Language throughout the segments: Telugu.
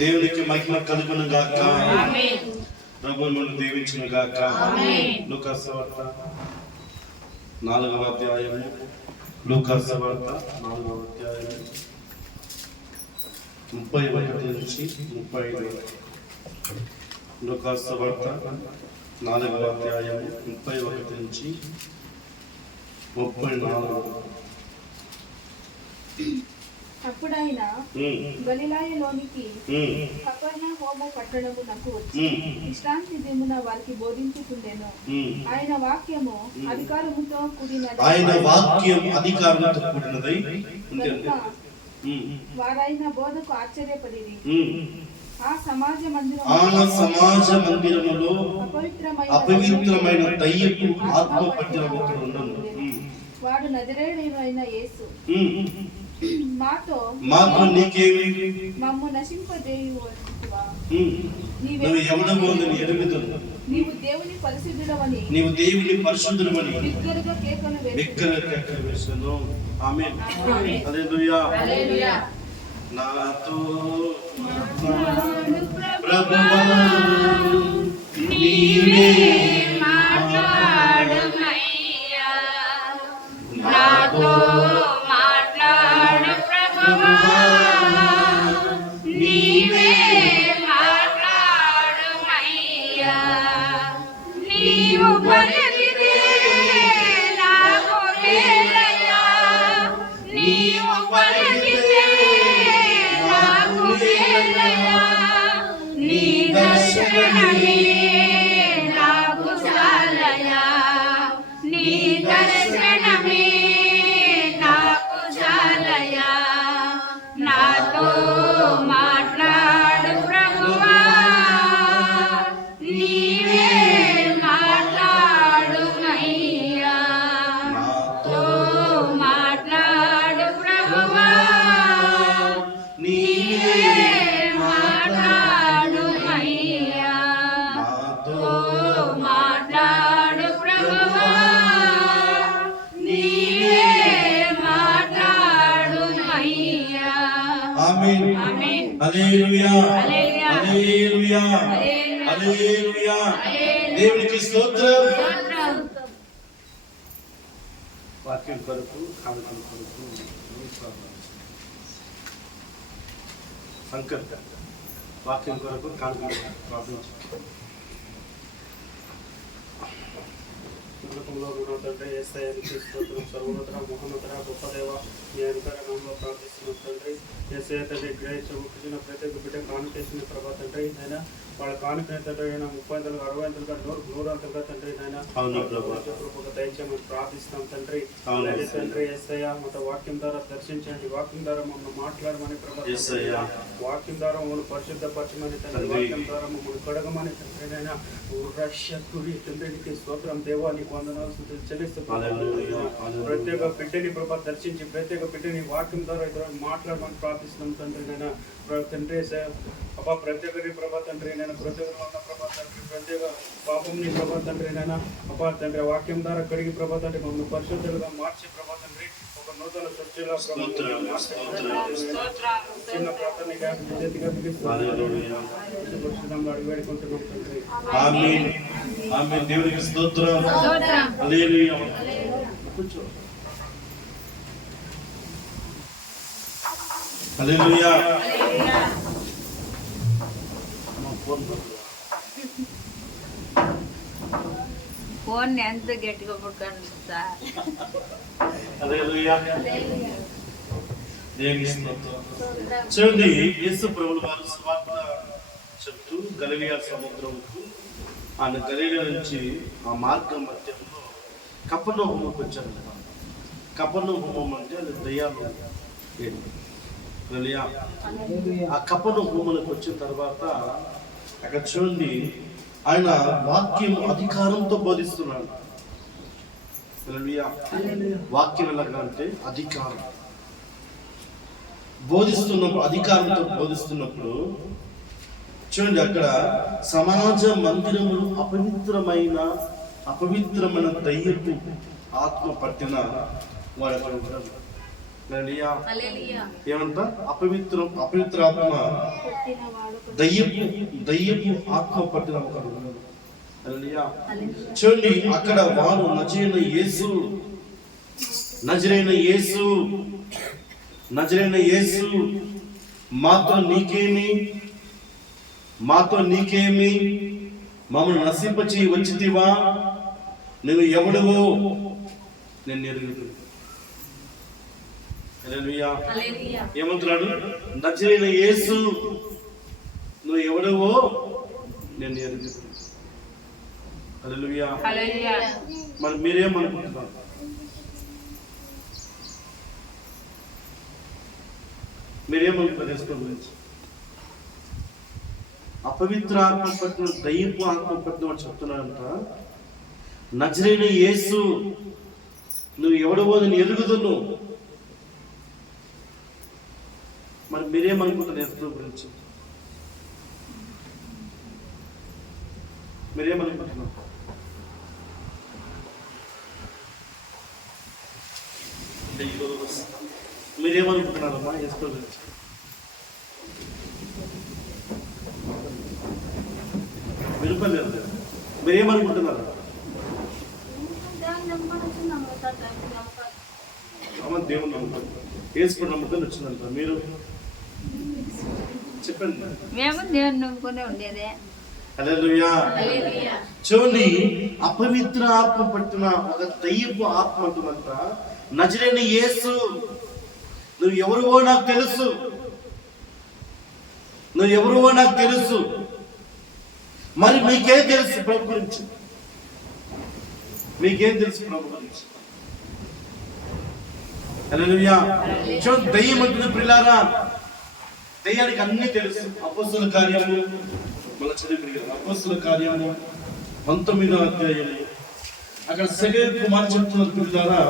దేవునికి మహిమ కలుగును గాక. ప్రభువు మనల్ని దీవించును గాక. లూకాసు వార్త 4వ అధ్యాయము. లూకాసు వార్త 4వ అధ్యాయము 31 నుంచి 35. లూకాసు వార్త 4వ అధ్యాయము 31 నుంచి 34. అప్పుడాయన గలిలయలోనికి కపెర్నహూము పట్టణమునకు వచ్చి విశ్రాంతి దినమున వారికి బోధించుచుండెను. ఆయన వాక్యము అధికారముతో కూడినదై వారైన బోధకు ఆశ్చర్యపడిరి. ఆ సమాజ మందిరములో అపవిత్రమైన దయ్యపు ఆత్మ పట్టిన ఒకడు ఉండెను. వాడు నజరేయుడైన యేసు, మాతో నీకేమి, మమ్ము నశింపజేయువా, నీవు దేవుని పరిశుద్ధుడవని బిగ్గరగా కేకలు వేసెను. ఆమేన్. హల్లెలూయా. నాతో ప్రభువా నీవే మాట్లాడమయ్యా, నాతో దేవునికి స్తోత్రం. వాక్యం కొరకు కానుకల కొరకు సంకల్ప వాక్యం కొరకు కానుకల ప్రార్థించు. తండ్రి యేసయ్యకి స్తోత్రం. సర్వోన్నత మహోన్నత గొప్ప దేవ, మీ అనుకరణంలో ప్రార్థిస్తున్న తండ్రి యేసయ్య తండ్రి గ్రహించిన ప్రతి ఒక్క బిడ్డ కానుకేసిన ప్రభా తండ్రి నాయన, వాళ్ళ కానుక తండ్రి 30 60 100 తండ్రి నాయన దయచేయమని ప్రార్థిస్తాం తండ్రి. అలాగే తండ్రి యేసయ్య మొత్త వాక్యం ద్వారా దర్శించండి, వాక్యం ద్వారా మమ్మల్ని మాట్లాడమని ప్రభా, వాక్యం ద్వారా మమ్మల్ని పరిశుద్ధపరచమని తండ్రి, వాక్యం ద్వారా మమ్మల్ని కడగమని తండ్రి నాయన. రక్షకుడి తండ్రికి స్తోత్రం దేవా, నీకు వందనాలు చెల్లిస్తూ ప్రత్యేక బిడ్డని ప్రభా దర్శించి ప్రత్యేక బిడ్డని వాక్యం ద్వారా మాట్లాడమని ప్రార్థిస్తున్నాం తండ్రి నాయన. తండ్రి అబ్బా ప్రత్యేకని ప్రభా తండ్రి నేను ప్రత్యేకంగా ఉన్న ప్రభా తండ్రి, ప్రత్యేక పాపంని ప్రభా తండ్రి నేను అబ్బా తండ్రి వాక్యం ద్వారా కడిగి ప్రభా తండ్రి మమ్మల్ని పరిశుద్ధులుగా మార్చి ప్రభా తండ్రి ఒక నూతన సృష్టిలో చిన్న ప్రార్థనగా అడిగి వేడుకుంటున్నాం తండ్రి. ఆమేన్. ఆమేన్. దేవునికి స్తోత్రం. హల్లెలూయా. కూర్చో. హల్లెలూయా. ఫోన్ ఎంత గట్టిగా పట్టుకోండి సార్. హల్లెలూయా. దేవునికి స్తోత్రం. చూడండి, యేసు ప్రభువు వారు సువార్త చెప్తూ గలిలయ సముద్రంకు ఆయన గలిలయ నుంచి ఆ మార్గం మధ్యంలో కపెర్నహూముకు వచ్చారు. కపెర్నహూము అంటే అది దయ్యాలు. ఆ కపెర్నహూముకు వచ్చిన తర్వాత అక్కడ చూడండి, ఆయన వాక్యం అధికారంతో బోధిస్తున్నాడు. వాక్యం ఎలాగంటే అధికారం బోధిస్తున్నప్పుడు, అధికారంతో బోధిస్తున్నప్పుడు చూడండి, అక్కడ సమాజ మందిరములు అపవిత్రమైన దయ్యపు ఆత్మ పట్టిన వాడు అక్కడ ఉంటాడు. హల్లెలూయా. ఏమంట? అపవిత్ర ఆత్మ, దయ్యపు ఆత్మ పట్టిన ఒకడు. హల్లెలూయా. చూడండి, అక్కడ వారు నజరైన యేసు మాతో నీకేమి మమ్మల్ని నశింపచేయి వచ్చితివా? నువ్వు ఎవడవో నేను ఎరుగుదు. హల్లెలూయా. ఏమంటున్నాడు? నజరైన యేసు నువ్వు ఎవడవో నేను ఎరుగుదు. హల్లెలూయా. మరి మీరేమనుకుంటున్నారు? మీరేమనుకుంటారు యేసు గురించి? అపవిత్ర ఆత్మ పట్టిన, దయ్యపు ఆత్మ పట్టిన వాడు చెప్తున్నాడంట, నజరైన యేసు నువ్వు ఎవడవో నేను ఎరుగుదును. మరి మీరేమనుకుంటారు యేసు గురించి? మీరేమనుకుంటున్నారు? మీరేమనుకుంటున్నారమ్మా యేసు గురించి? వినపలేదు. మీరేమనుకుంటున్నారు? అమ్మ దేవుని నమ్మకం, యేసు నమ్మకం వచ్చిందంట. మీరు చెప్పండి. మేము దేవుని నమ్ముకునే ఉండేదే. హల్లెలూయా. చూడండి, అపవిత్ర ఆత్మ పట్టిన ఒక దయ్యపు ఆత్మ అంటున్నంత, నజరైన యేసు నువ్వు ఎవరివో నాకు తెలుసు. మరి మీకేం తెలుసు ప్రభు గురించి? హల్లెలూయా. చూడండి, దయ్యం అంటుంది ప్రియులారా, దయ్యానికి అన్ని తెలుసు. అపోస్తలుల కార్యము మళ్ళీ చదివి, అపోస్తలుల కార్యము 19వ అధ్యాయము అక్కడ సెగ కుమార్ చెప్తున్నారు ప్రియులారా,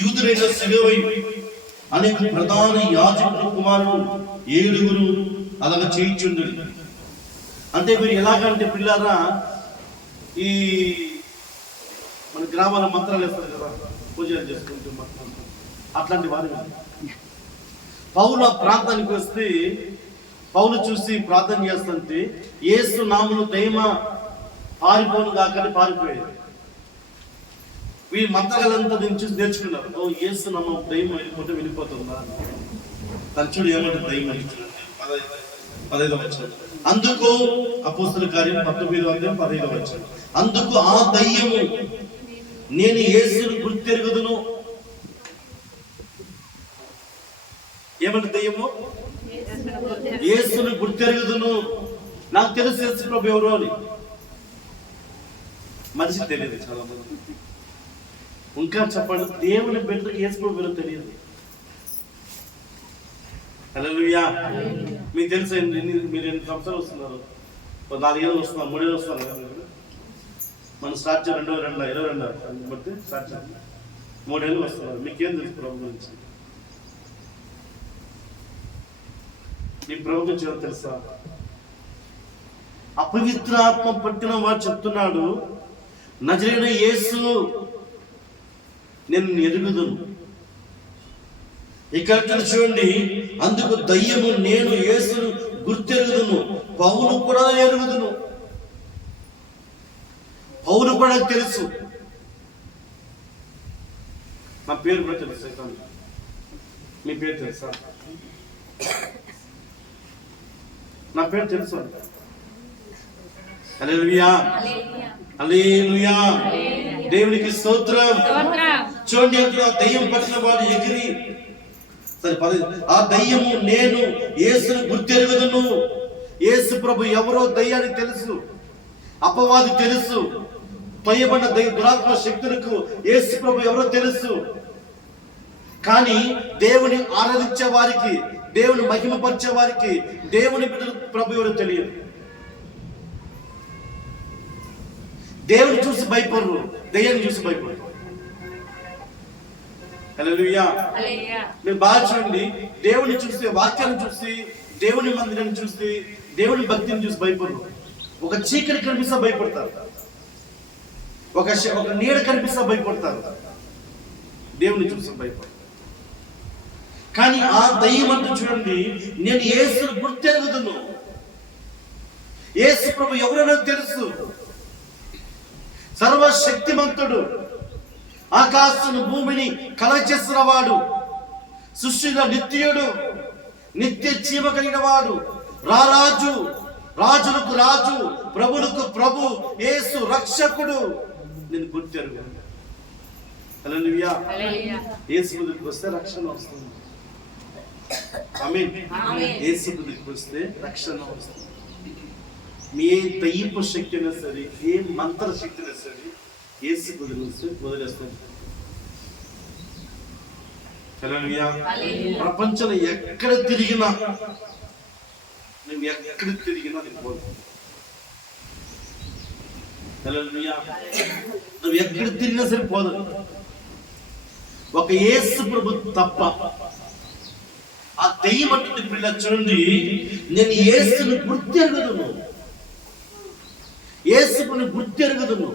యూదుడైన సెగవై అనేక ప్రధాన యాజకుల కుమారులు 7 అలాగ చేయించుండడు. అంటే మీరు ఎలాగంటే పిల్లారా, ఈ మన గ్రామాల మంత్రాలు వేస్తారు కదా, పూజలు చేసుకుంటూ మంత్రాలు, అట్లాంటి వారు పౌలు ఆ ప్రాంతానికి వస్తే పౌలు చూసి ప్రార్థన చేస్తుంటే యేసు నామమున దయ్యమా పారిపోను కాకని పారిపోయాడు. ఈ మంత్రాలంతా దీన్ని చూసి నేర్చుకున్నారు. ఓ యేసు నామం దయ్యం వెళ్ళిపోతుందా? తరచుడు ఏమంటే దయ్యం వెళ్ళిపోతుంది. 15వ వచనం. అందుకు అపోస్తలుల కార్యం 19వ అధ్యాయం 15వ వచనం. అందుకు ఆ దయ్యము నేను యేసును గుర్తెరుగుదును. ఏమంటే దయ్యము యేసును గుర్తెరుగుదును. నాకు తెలుసు యేసు ప్రభు ఎవరో అని. మనిషికి తెలియదు చాలా మంది. ఇంకా చెప్పండి, దేవుని బిడ్డలకు యేసు ప్రభు ఎవరో తెలియదు. హల్లెలూయా. మీకు తెలుసు మీరు ఎన్ని సంవత్సరాలు వస్తున్నారు? 4 ఏళ్ళు వస్తున్నారు, 3 ఏళ్ళు వస్తున్నారు కదా. మనం స్టార్ట్ 2022 బట్టి స్టార్ట్ 3 ఏళ్ళు వస్తున్నారు. మీకేం తెలుసు ప్రభు గురించి? మీ ప్రభు గురించి ఏమో తెలుసా? అపవిత్ర ఆత్మ పట్టిన వాడు చెప్తున్నాడు, నజరైన యేసు నేను ఎరుగుదును. ఇక్కడ చూడండి, అందుకు దయ్యము నేను యేసును గుర్తెరుగుదును, పౌలు కూడా ఎరుగుదును. పౌలు కూడా తెలుసు, నా పేరు కూడా తెలుసు. మీ పేరు తెలుసా? నా పేరు తెలుసు. హల్లెలూయా. హల్లెలూయా. దేవునికి స్తోత్రం. చూడండి, అక్కడ దయ్యం పట్టిన వాడు ఎగిరి, ఆ దయ్యము నేను యేసును గుర్తెరుగుదును. యేసు ప్రభు ఎవరో దయ్యానికి తెలుసు, అపవాది తెలుసు, తొయ్యబడిన దురాత్మ శక్తులకు యేసు ప్రభు ఎవరో తెలుసు. కానీ దేవుని ఆరాధించే వారికి, దేవుని మహిమపరిచే వారికి దేవుని ప్రభు ఎవరో తెలియదు. దేవుని చూసి భయపడరు, దయ్యాన్ని చూసి భయపడరు. హల్లెలూయా. మీరు బాగా చూడండి, దేవుని చూసి, వాక్యాన్ని చూసి, దేవుని మందిరాన్ని చూసి దేవుని భక్తిని చూసి భయపడరు. ఒక చీకటి కనిపిస్తా భయపడతారు, ఒక నీడ కనిపిస్తా భయపడతారు, దేవుని చూసి భయపడతారు. కానీ ఆ దయ్యం అంటూ చూడండి, నేను యేసును గుర్తెరుగుదును, యేసు ప్రభు ఎవరైనా తెలుసు, సర్వశక్తిమంతుడు, ఆకాశను భూమిని కలగచేసిన వాడు, సృష్టిలో నిత్యుడు, నిత్య జీవ కలిగిన వాడు, రారాజు, రాజులకు రాజు, ప్రభులకు ప్రభు, యేసు రక్షకుడు, నేను గుర్తెరుగు. హల్లెలూయా. యేసు దగ్గరికి వస్తే రక్షణ వస్తుంది. ఆమేన్. యేసు దగ్గరికి వస్తే రక్షణ వస్తుంది. మీ దయ్యపు శక్తి అయినా సరే, ఏ మంత్ర శక్తి అయినా సరే, యేసు వదిలేస్తుంది. హల్లెలూయా. ప్రపంచంలో ఎక్కడ తిరిగినా, నువ్వు ఎక్కడ తిరిగినా నీకు పోదు. హల్లెలూయా. నువ్వు ఎక్కడ తిరిగినా సరే పోదు. ఒక యేసు ప్రభు తప్ప. ఆ దెయ్యం అంటే పిల్ల చూడండి, నేను యేసును గుర్తెరుగుదును, యేసుని గుర్తెరుగుదును,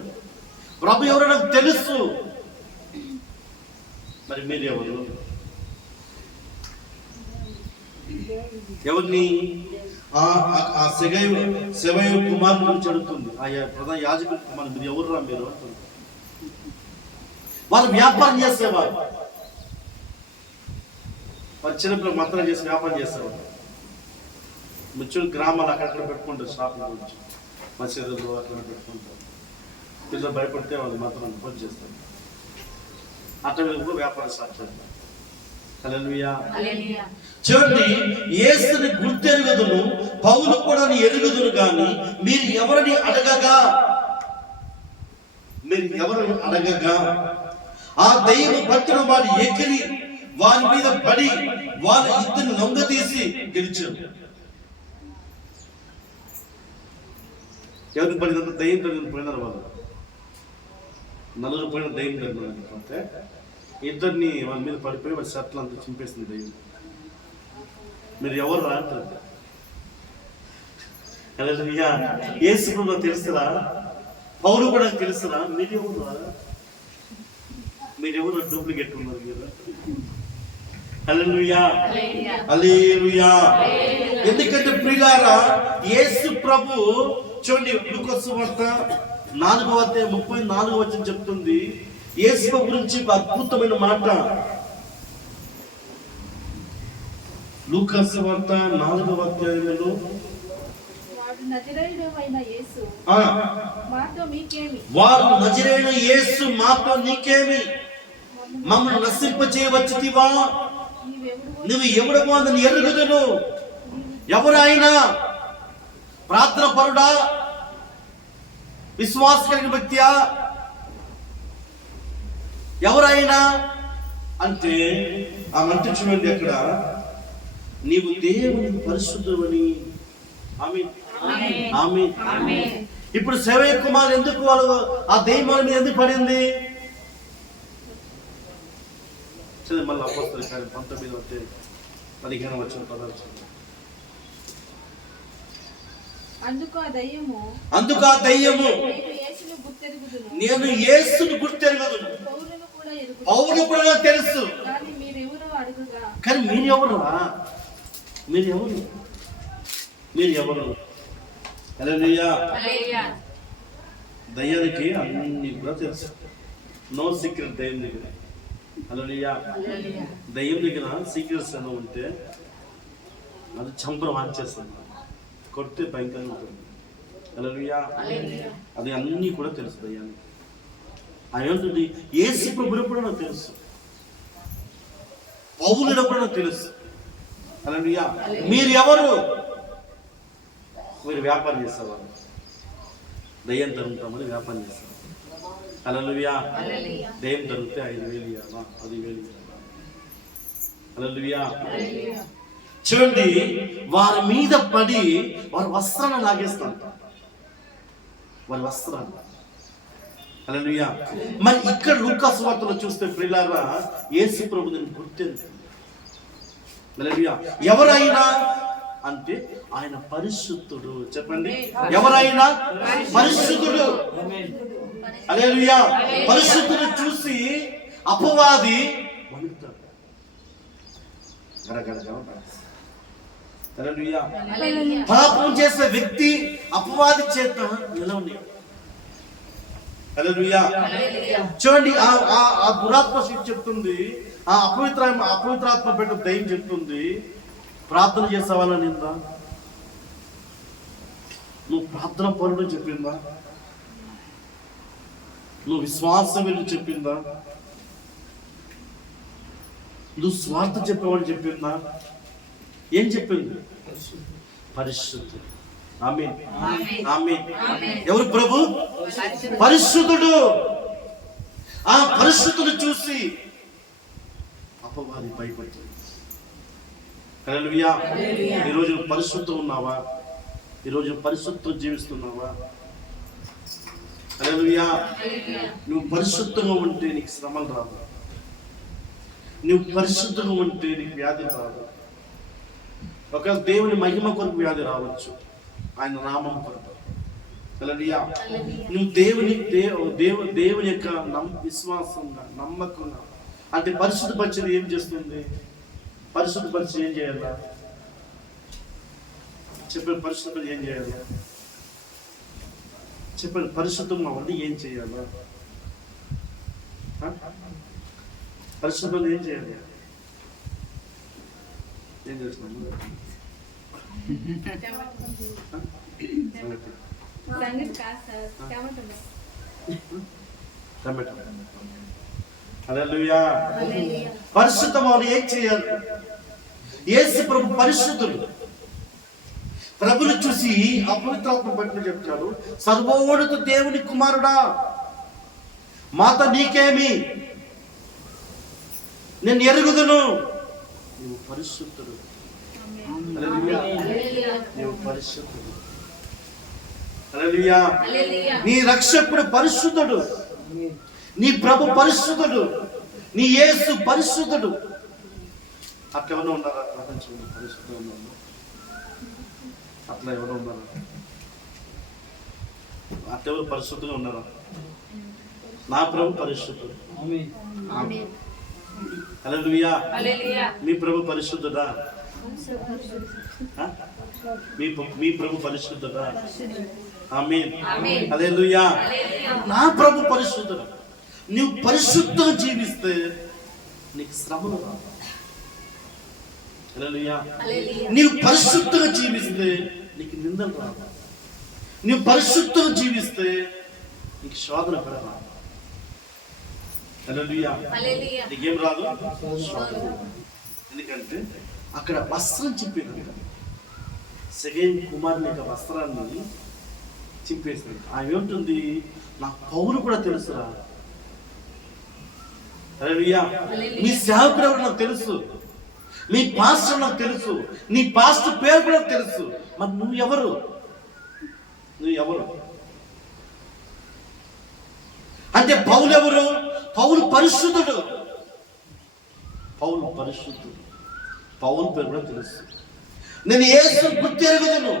ప్రభు ఎవరో నాకు తెలుసు. మరి మీరు ఎవరు? ఎవరిని? ఆ శివయ కుమార్ గురించి అడుగుతుంది. ఆ ప్రధాన యాజకుల కుమార్, మీరు ఎవరురా మీరు అంటుంది. వాళ్ళు వ్యాపారం చేసేవారు, వాళ్ళు చిన్నపిల్లలు మంత్రం చేసి వ్యాపారం చేసేవారు. ముచ్చులు గ్రామాలు అక్కడక్కడ పెట్టుకుంటారు, షాపుల గురించి మసీదులు అక్కడ పెట్టుకుంటారు. పిల్లలు భయపడితే వాళ్ళు మాత్రం పూజ చేస్తారు. అట్లా వ్యాపారం స్టార్ట్ చేస్తారు. హల్లెలూయా. చూడండి, యేసుని గుర్తెరుగుదును, పౌలు కూడా ఎరుగుదును, కానీ మీరు ఎవరిని అడగగా ఆ దయ్యము పట్టిన వాడు ఎగిరి వారి మీద పడి వారి ఇద్దరిని లొంగ తీసి గెలిచారు. ఎవరికి పడినంత దయ్యం కలిగిన పోయినారు వాళ్ళు. నలుగురు పోయిన దయ్యం కలిగిన ఇద్దరిని వాళ్ళ మీద పడిపోయి వాడి షర్ట్లు అంతా చింపేసింది దయ్యం. మీరు ఎవరు రా అంటారు. హల్లెలూయా. యేసు ప్రభువు తెలుసురా, పౌలు కూడా తెలుసురా, మీరెవరు డూప్లికేట్ ఉన్నారు మీరు. హల్లెలూయా. హల్లెలూయా. ఎందుకంటే ప్రియులారా, యేసు ప్రభు చూడండి, లూకా సువార్త 4వ అధ్యాయం 34వ వచనం చెప్తుంది యేసు ప్రభు గురించి ఒక అద్భుతమైన మాట. లూకా సువార్త 4వ అధ్యాయంలో వారు నజరేయుడైన యేసు మాతో నీకేమి, మమ్మల్ని నశింప చేయవచ్చుతివా, నువ్వు ఎవడమో అని ఎరుగుదును. ఎవరైనా ప్రార్థన పరుడా, విశ్వాస కలిగిన వ్యక్తియా, ఎవరైనా అంటే ఆ మంత్రి చూడండి అక్కడ, నీవు దేవుని పరిశుద్ధుడని. ఆమేన్. ఆమేన్. ఇప్పుడు శివయ్య కుమార్ ఎందుకు వాళ్ళు ఆ దెయ్యం మీద ఎందుకు పడింది? మళ్ళీ అపోస్తలుల కార్యం 19:15 వచ్చిన పదాలు. అందుకు ఆ దయ్యము నేను యేసును గుర్తెరుగుదును, పౌలు కూడా తెలుసు, కానీ మీరు ఎవరు? హల్లెలూయా. దయ్యానికి అన్ని కూడా తెలుసు. నో సీక్రెట్ దయ్యం దగ్గర. హల్లెలూయా. దయ్యం దగ్గర సీక్రెట్స్ ఏమో ఉంటే అది చంపడం వాంచేస్తుంది, కొడితే భయంకరంగా ఉంటుంది. హల్లెలూయా. అది అన్నీ కూడా తెలుసు దయ్యానికి. అదేంటుంది, యేసు ప్రభువుప్పుడు నాకు తెలుసు, పౌలునప్పుడు నాకు తెలుసు. హల్లెలూయా. మీరు ఎవరు? మీరు వ్యాపారం చేసేవారు, దయ్యం తరుగుతామని వ్యాపారం చేస్తారు. హల్లెలూయా. దయ్యం తరిగితే 5,000 ఇవ్వాలా, 10,000 ఇవ్వాలా. హల్లెలూయా. చూడండి, వారి మీద పడి వారి వస్త్రాన్ని లాగేస్తారు, వారి వస్త్రాన్ని. హల్లెలూయా. మరి ఇక్కడ లూకా సువార్తలో చూస్తే ప్రియులారా, యేసు ప్రభువుని గుర్తెరుగు. హల్లెలూయా. ఎవరైనా అంటే ఆయన పరిశుద్ధుడు. చెప్పండి, ఎవరైనా పరిశుద్ధుడు. హల్లెలూయా. పరిశుద్ధుడు చూసి అపవాది వణుకుతాడు. హల్లెలూయా. పాపం చేసే వ్యక్తి అపవాది చేత నిలవని. హల్లెలూయా. చూడండి, ఆ దురాత్మ శక్తి చెప్తుంది, ఆ అపవిత్రాత్మ పెట్ట దయ్యం చెప్తుంది, ప్రార్థన చేసేవాళ్ళ నిందా, నువ్వు ప్రార్థన పరుడు చెప్పిందా, నువ్వు విశ్వాసం వెళ్ళి చెప్పిందా, నువ్వు స్వార్థ చెప్పేవాడు చెప్పిందా, ఏం చెప్పింది? పరిశుద్ధుడు. ఆమేన్, ఆమేన్. ఎవరు ప్రభు? పరిశుద్ధుడు. ఆ పరిశుద్ధుడు చూసి అపవాది భయపడుతుంది. హల్లెలూయా. ఈరోజు పరిశుద్ధం ఉన్నావా? ఈరోజు పరిశుద్ధం జీవిస్తున్నావా? హల్లెలూయా. నువ్వు పరిశుద్ధంగా ఉంటే నీకు శ్రమలు రాదు. నువ్వు పరిశుద్ధంగా ఉంటే నీకు వ్యాధి రాదు. ఒకవేళ దేవుని మహిమ కొరకు వ్యాధి రావచ్చు, ఆయన నామం కొరకు. హల్లెలూయా. నువ్వు దేవుని యొక్క విశ్వాసంగా, నమ్మకంగా, అంటే పరిశుద్ధపరిచేది ఏం చేస్తుంది? పరిశుద్ధపరిచి ఏం చేయాలా? చెప్పండి, పరిశుద్ధపరిచి ఏం చేయాలా? చెప్పండి, పరిశుద్ధంగా ఉంది ఏం చేయాలా? పరిశుద్ధంగా ఏం చేయాలి? ఏం చేస్తున్నాము? హల్లెలూయా. పరిశుద్ధం ఏం చేయాలి? యేసు ప్రభు పరిశుద్ధుడు. ప్రభుని చూసి అపవిత్రాత్మ పట్ల చెప్తాడు, సర్వోన్నత దేవుని కుమారుడా, మాత నీకేమి, నేను ఎరుగుదును, నీవు పరిశుద్ధుడు. హల్లెలూయా. నీవు పరిశుద్ధుడు. హల్లెలూయా. నీ రక్షకుడు పరిశుద్ధుడు, నీ ప్రభు పరిశుద్ధుడు, నీ యేసు పరిశుద్ధుడు. అట్లా ఎవరు ఉన్నారా ప్రపంచంలో? పరిశుద్ధంగా ఉన్నారు అట్లా ఎవరు ఉన్నారా? అట్లా ఎవరు పరిశుద్ధంగా ఉన్నారా? నా ప్రభు పరిశుద్ధుడు. హల్లెలూయా. మీ ప్రభు పరిశుద్ధుడా? మీ ప్రభు పరిశుద్ధుడా? ఆమేన్. హల్లెలూయా. నా ప్రభు పరిశుద్ధుడు. నువ్వు పరిశుద్ధంగా జీవిస్తే నీకు శ్రమలు రావు. హల్లెలూయా. నీవు పరిశుద్ధంగా జీవిస్తే నీకు నిందలు రావు. నువ్వు పరిశుద్ధంగా జీవిస్తే నీకు శోధన కూడా రాదు. హల్లెలూయా. నీకేం రాదు? శోధన. ఎందుకంటే అక్కడ వస్త్రం చింపేది. సెకండ్ కుమారుని యొక్క వస్త్రాన్ని చింపేసింది. ఆమె ఏమిటి? నా పౌరు కూడా తెలుసురా. హల్లెలూయా. మీ సేవకుడు ఎవరు నాకు తెలుసు, మీ పాస్టర్ నాకు తెలుసు, నీ పాస్టర్ పేరు కూడా తెలుసు. మరి నువ్వు ఎవరు? అంటే పౌలు ఎవరు? పౌలు పరిశుద్ధుడు. పౌలు పరిశుద్ధుడు. పౌలు పేరు కూడా తెలుసు. నేను యేసును గుర్తెరుగుదును.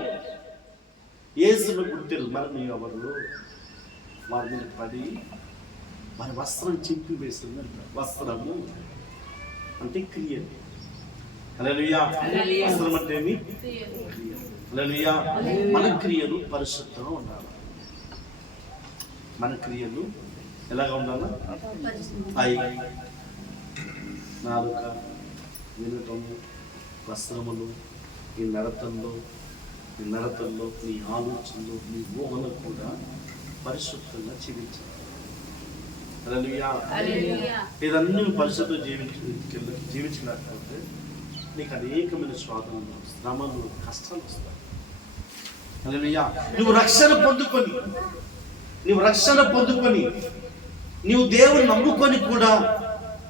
యేసును గుర్తెరుగు. మరి నువ్వు ఎవరు? వారి మీద పడి వారి వస్త్రం చింపి వేస్తుంది. వస్త్రము అంటే క్రియలు. హల్లెలూయా. వస్త్రం అంటే ఏమి? హల్లెలూయా. మన క్రియలు పరిశుద్ధంగా ఉండాలి. మన క్రియలు ఎలాగా ఉండాలా? నాలుక, వినటము, వస్త్రములు, ఈ నడతల్లో, నీ ఆలోచనలు, నీ ఊహలు కూడా పరిశుద్ధంగా జీవించాలి. హల్లెలూయా. ఇదన్నీ పరిశుద్ధంగా జీవించలేకపోతే నీకు అనేకమైన శోధనలు, శ్రమలు, కష్టాలు వస్తాయి. హల్లెలూయా. నువ్వు రక్షణ పొందుకొని నీవు దేవుని నమ్ముకొని కూడా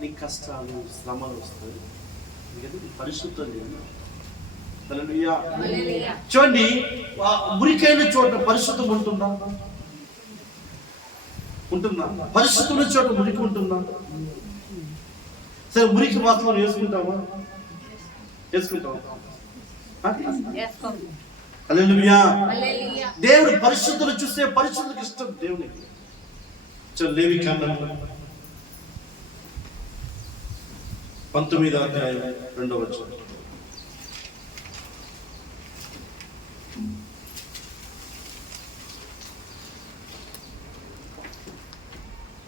నీ కష్టాలు, శ్రమలు వస్తాయి. ఎందుకంటే పరిశుద్ధం లేదు. హల్లెలూయా. చూడండి, మురికైన చోట పరిశుద్ధం ఉంటుందా? పరిశుద్ధమైన చోట మురికి ఉంటుందా? సరే, మురికి మాత్రం వేసుకుంటామా? వేసుకోండి. హల్లెలూయా. హల్లెలూయా. దేవుడు పరిశుద్ధులు చూస్తే పరిశుద్ధులకు ఇష్టం దేవునికి. లేవి కాండం 19వ అధ్యాయం 2వ వచనం.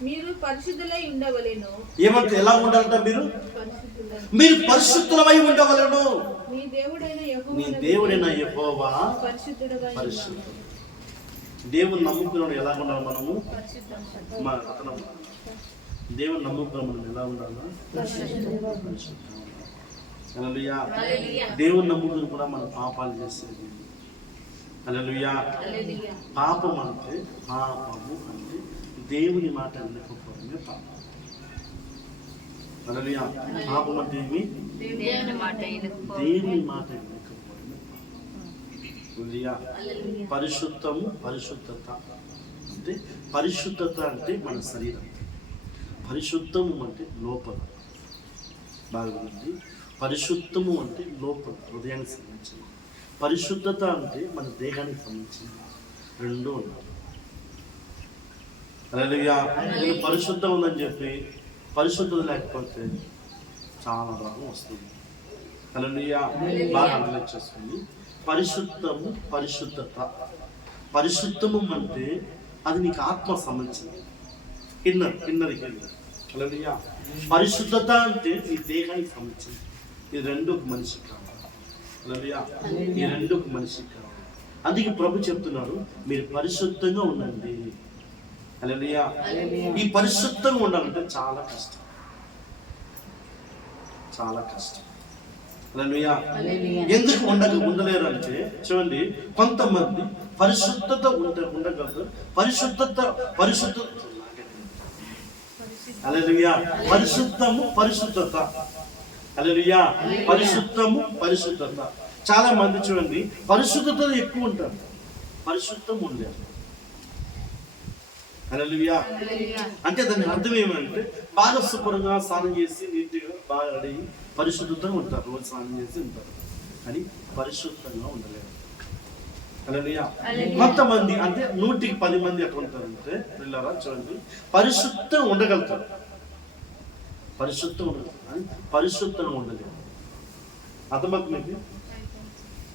మీరు పరిశుద్ధులై ఉండవలెను. ఏమంటే ఎలా ఉండాలంట? పరిశుద్ధులై. మీరు పరిశుద్ధులమై ఉండవలెను. మీ దేవుడైన నీ దేవుడైన యెహోవా పరిశుద్ధుడుగా పరిశుద్ధుడు. దేవుని నమ్ముకున్నాడు ఎలా ఉండాలి మనము? మా రత్నం. దేవుని నమ్ముకున్న మనం ఎలా ఉండాలా? హల్లెలూయా. దేవుని నమ్ముకుని కూడా మనం పాపాలు చేసేది. హల్లెలూయా. పాపం అంటే దేవుని మాట వినకపోవడమే పాపం. హల్లెలూయా. పాపం అంటే ఏమి? దేవుని మాట వినకపోవడం. దేవుని మాట వినకపోవడమే పాపం. హల్లెలూయా. పరిశుద్ధము, పరిశుద్ధత అంటే పరిశుద్ధత అంటే మన శరీరం. పరిశుద్ధము అంటే లోపల బాగుంది. పరిశుద్ధము అంటే లోపల హృదయానికి సంబంధించింది. పరిశుద్ధత అంటే మన దేహానికి సంబంధించింది. రెండూ ఉన్నాయి. హల్లెలూయా. నేను పరిశుద్ధం ఉందని చెప్పి పరిశుద్ధత లేకపోతే చాలా రోగం వస్తుంది. హల్లెలూయా. బాగా అర్థం చేసుకుంది. పరిశుద్ధము, పరిశుద్ధత. పరిశుద్ధము అంటే అది నీకు ఆత్మ సంబంధించింది. కిన్నరికి. హల్లెలూయా. పరిశుద్ధత అంటే నీ దేహానికి సంబంధించింది. ఈ రెండు ఒక మనిషికి కావాలి. హల్లెలూయా. ఈ రెండు ఒక మనిషికి కావాలి. అందుకే ప్రభు చెప్తున్నాడు, మీరు పరిశుద్ధంగా ఉండండి. హల్లెలూయా. ఈ పరిశుద్ధంగా ఉండాలంటే చాలా కష్టం, చాలా కష్టం. హల్లెలూయా. ఎందుకు ఉండలేరు అంటే చూడండి, కొంతమంది పరిశుద్ధత ఉండగలరు. పరిశుద్ధత హల్లెలూయా. పరిశుద్ధము, పరిశుద్ధత. హల్లెలూయా. పరిశుద్ధము, పరిశుద్ధత. చాలా మంది చూడండి పరిశుద్ధత ఎక్కువ ఉంటారు, పరిశుద్ధం ఉండలేరు. హల్లెలూయా. అంటే దాని అర్థం ఏమంటే బాగా శుభ్రంగా స్నానం చేసి నీట్గా బాగా రెడీ పరిశుద్ధంగా ఉంటారు, రోజు స్నానం చేసి ఉంటారు, కానీ పరిశుద్ధంగా ఉండలేరు. హల్లెలూయా. కొంతమంది అంటే 100కి 10 మంది ఎట్లా ఉంటారంటే పిల్లరా చూడండి పరిశుద్ధంగా ఉండగలుగుతారు, పరిశుద్ధంగా ఉండలేరు. అర్థమవుతుంది?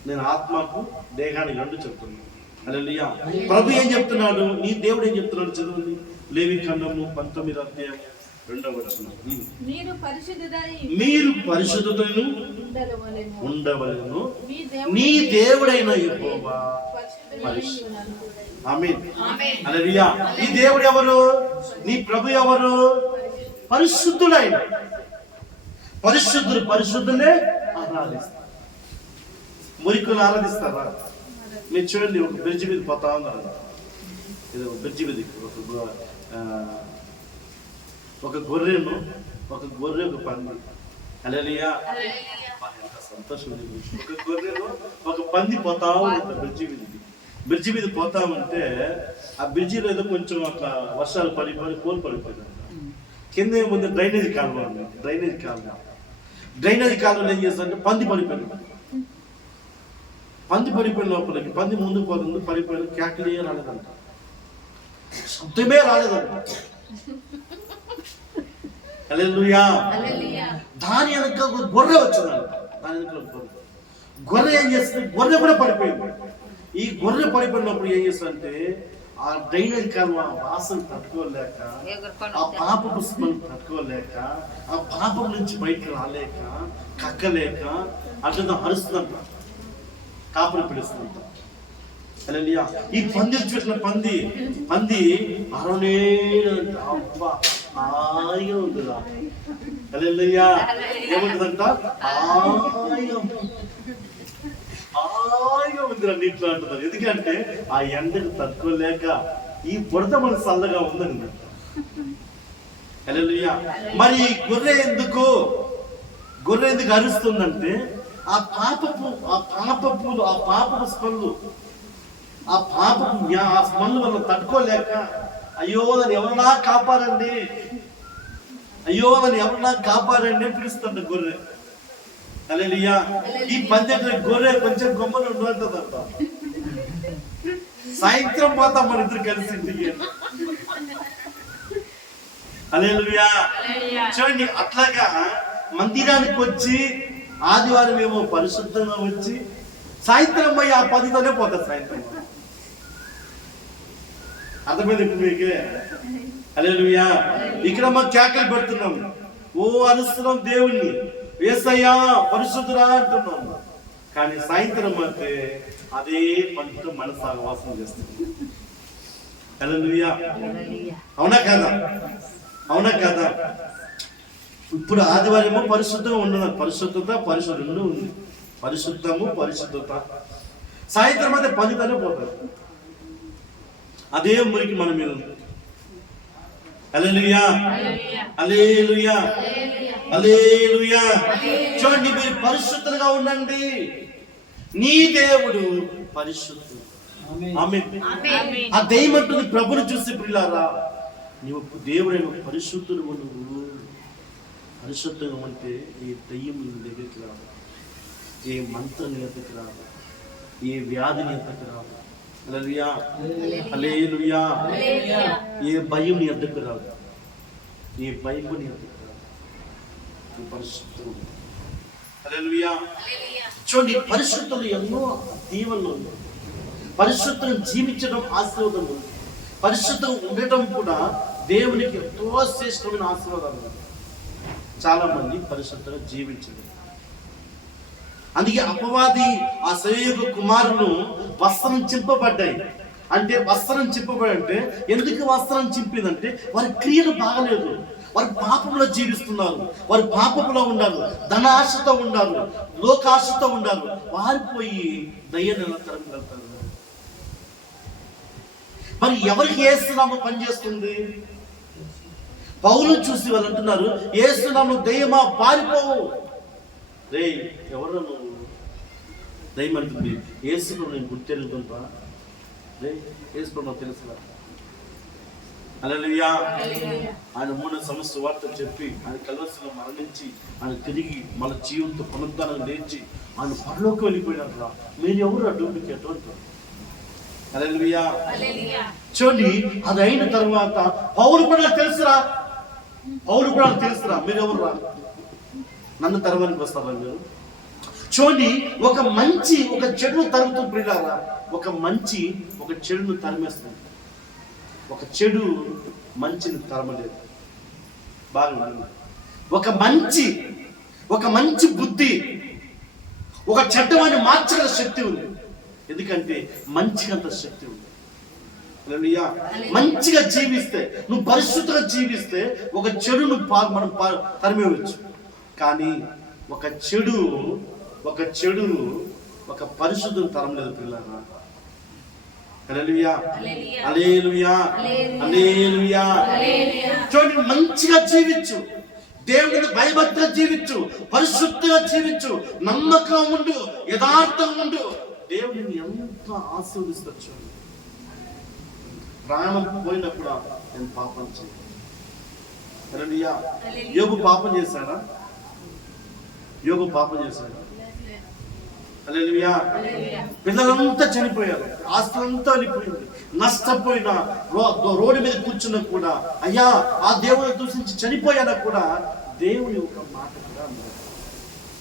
నేను ఆత్మకు దేహానికి రెండు చెప్తున్నాను. హల్లెలూయా. ప్రభు ఏం చెప్తున్నాడు? నీ దేవుడు ఏం చెప్తున్నాడు? చదవండి. లేవి కాండము 19వ అధ్యాయం 2వ వచనం. మీరు పరిశుద్ధతను ఉండవలెను, నీ దేవుడైన యెహోవా పరిశుద్ధుడు. ఆమేన్. హల్లెలూయా. ఈ దేవుడు ఎవరు? నీ ప్రభు ఎవరు? పరిశుద్ధుడైన. పరిశుద్ధులే ఆరాధిస్తారు. మురికులు ఆరాధిస్తారా? మీరు చూడండి, ఒక బ్రిడ్జి మీద పోతా ఉన్నారు. ఇది ఒక బ్రిడ్జి మీద ఒక గొర్రెను, ఒక పంది. హల్లెలూయా. ఎంత సంతోషం. ఒక గొర్రెను, ఒక పంది పోతా ఉంటుంది బ్రిడ్జి మీద పోతామంటే ఆ బ్రిడ్జిలో ఏదో కొంచెం అట్లా వర్షాలు పడిపోయి కోలు పడిపోయింది. కింద ఏముంది? డ్రైనేజ్ కాలువ. డ్రైనేజ్ కాలువలో ఏం చేస్తారంటే పంది పడిపోయిన లోపలికి పంది ముందుకు పోతుంది, పడిపోయిన కేకలే రాలేదంట, శబ్దమే రాలేదంట. హల్లెలూయా. దాని వెనక ఒక గొర్రె వచ్చిందంట. గొర్రె ఏం చేస్తుంది? గొర్రె కూడా పడిపోయింది. ఈ గొర్రె పడిపోయినప్పుడు ఏం చేస్తుందంటే ఆ డ్రైనేజ్ కాలువ వాసన తట్టుకోలేక, ఆ పాపపు స్మెల్ తట్టుకోలేక, ఆ పాపం నుంచి బయటకు రాలేక, కక్కలేక అట్లా అరుస్తుందంట, కాపురం పిలుస్తుందంట. హల్లెలూయా. ఈ పంది చూసిన పంది అరవనేదంట. అబ్బా హాయిగా ఉందిరా. హల్లెలూయా. ఏముంటుందంట? హాయిగా ఉందిరా, నీటిలో అంటున్నారు. ఎందుకంటే ఆ ఎండకు తట్టుకోలేక ఈ బురద మన చల్లగా ఉందండి. హల్లెలూయా. మరి గొర్రె ఎందుకు అరుస్తుందంటే ఆ పాపపు స్మెల్, ఆ స్మెల్ వల్ల తట్టుకోలేక, అయ్యో నన్ను ఎవరన్నా కాపాడండి అని పిలుస్తుంది గొర్రె. హల్లెలూయా. ఈ పంచాయతీ గొర్రె కొంచెం గొమ్మలు ఉంటుందంట. సాయంత్రం పోతాం మన ఇద్దరు కలిసి ఇంటికి. హల్లెలూయా. చూడండి, అట్లాగా మందిరానికి వచ్చి ఆదివారం ఏమో పరిశుద్ధంగా వచ్చి సాయంత్రం పోయి ఆ 10తోనే పోతారు. సాయంత్రం అర్థమైంది ఇప్పుడు మీకే? హల్లెలూయా. ఇక్కడ మనం కేకలు పెడుతున్నాం, ఓ అరుస్తున్నాం దేవుణ్ణి, యేసయ్యా పరిశుద్ధురా అంటున్నాం. కానీ సాయంత్రం అంటే అదే పంటతో మన సహవాసం చేస్తుంది. హల్లెలూయా. అవునా కదా? అవునా కదా? ఇప్పుడు ఆదివారం ఏమో పరిశుద్ధంగా ఉండదు. పరిశుద్ధత పరిశుద్ధులు ఉంది. పరిశుద్ధము పరిశుద్ధత. సాయంత్రం అయితే 10తోనే పోతారు. అదే మురికి మన మీద ఉంది. హల్లెలూయా. హల్లెలూయా. హల్లెలూయా. చూడండి, మీరు పరిశుద్ధంగా ఉండండి, నీ దేవుడు పరిశుద్ధుడు. ఆమేన్. ఆ దెయ్యం అంటుంది ప్రభుని చూసి, పిల్లారా నీవు దేవుడైన పరిశుద్ధుడు, నువ్వు పరిశుద్ధంగా ఉంటే ఏ దెయ్యం నీ దగ్గరికి రాదు, ఏ మంత్రం నీ దగ్గరికి రాదు, ఏ వ్యాధి నీ దగ్గరికి రాదు. హల్లెలూయా. హల్లెలూయా. ఏ భయం నీ దగ్గరికి రాదు, ఏ భయం నీ దగ్గరికి రాదు. నువ్వు పరిశుద్ధుడు. హల్లెలూయా. చూడండి, పరిశుద్ధులు ఎన్నో దీవెనలు ఉన్నాయి. పరిశుద్ధం జీవించడం ఆశీర్వాదం ఉంది. పరిశుద్ధం ఉండటం కూడా దేవునికి ఎంతో శ్రేష్టమైన ఆశీర్వాదాలు. చాలా మంది పరిశుద్ధంగా జీవించలేదు. అందుకే అపవాది ఆ సంయోగ కుమారులు వస్త్రం చింపబడ్డాయి. అంటే వస్త్రం చింపబడి అంటే ఎందుకు వస్త్రం చింపిందంటే వారి క్రియలు బాగలేదు, వారు పాపంలో జీవిస్తున్నారు, వారు పాపంలో ఉన్నారు, ధనాశతో ఉన్నారు, లోకాశతో ఉన్నారు. వారిపోయి దయ్యాన్ని ఎలా తరగలుగుతారు? మరి ఎవరికి యేసునామం పనిచేస్తుంది? పౌలు చూసి వాళ్ళు అంటున్నారు, యేసునామం దయ్యమా పారిపోవు. రే ఎవరు నువ్వు? దయ్యం అంటుంది, యేసును నేను గుర్తెరుగుతుంటా. రే యేసు నాకు తెలుసురా. హల్లెలూయా. ఆయన 3 సంవత్సరాల వార్త చెప్పి ఆయన కల్వరిలో మరణించి ఆయన తిరిగి మన జీవంతో పునరుద్ధానం లేచి ఆయన పరలోకి వెళ్ళిపోయినట్రా. మీరు ఎవరు డూప్లికేట్ అంటారు? హల్లెలూయా. చూడండి, అది అయిన తర్వాత పౌలు కూడా తెలుసురా, పౌలు కూడా తెలుసురా, మీరు ఎవరు రా నన్ను తరవడానికి వస్తారా మీరు? చూడండి, ఒక మంచి ఒక చెడును తరుగుతూ ప్రియులారా, ఒక మంచి ఒక చెడును తరిమేస్తుంది. ఒక చెడు మంచిని తరమలేదు. బాగా ఒక మంచి బుద్ధి ఒక చెడ్డవాన్ని మార్చగల శక్తి ఉంది. ఎందుకంటే మంచిగంత శక్తి ఉంది. హల్లెలూయా. మంచిగా జీవిస్తే, నువ్వు పరిశుద్ధంగా జీవిస్తే ఒక చెడును మనం తరిమేయవచ్చు. కానీ ఒక చెడు ఒక పరిశుద్ధుని తరమలేదు పిల్లరా. హల్లెలూయా. హల్లెలూయా. హల్లెలూయా. చూడండి, మంచిగా జీవించు, దేవుడిని భయభక్తిగా జీవించు, పరిశుద్ధంగా జీవించు, నమ్మకం ఉండు, యథార్థంగా ఉండు. దేవుడిని ఎంత ఆశీర్వదిస్తాడు. చూడండి, ప్రాణం పోయినా కూడా నేను పాపం చేయను. హల్లెలూయా. యోబు పాపం చేశాడా? యోబు పాపం చేశాడా? హల్లెలూయా. పిల్లలంతా చనిపోయారు, ఆస్తులంతా వెళ్ళిపోయింది, నష్టపోయిన రోడ్డు మీద కూర్చున్నా కూడా, అయ్యా ఆ దేవుని దూషించి చనిపోయాడా కూడా దేవుని ఒక మాట కూడా అన్నారు.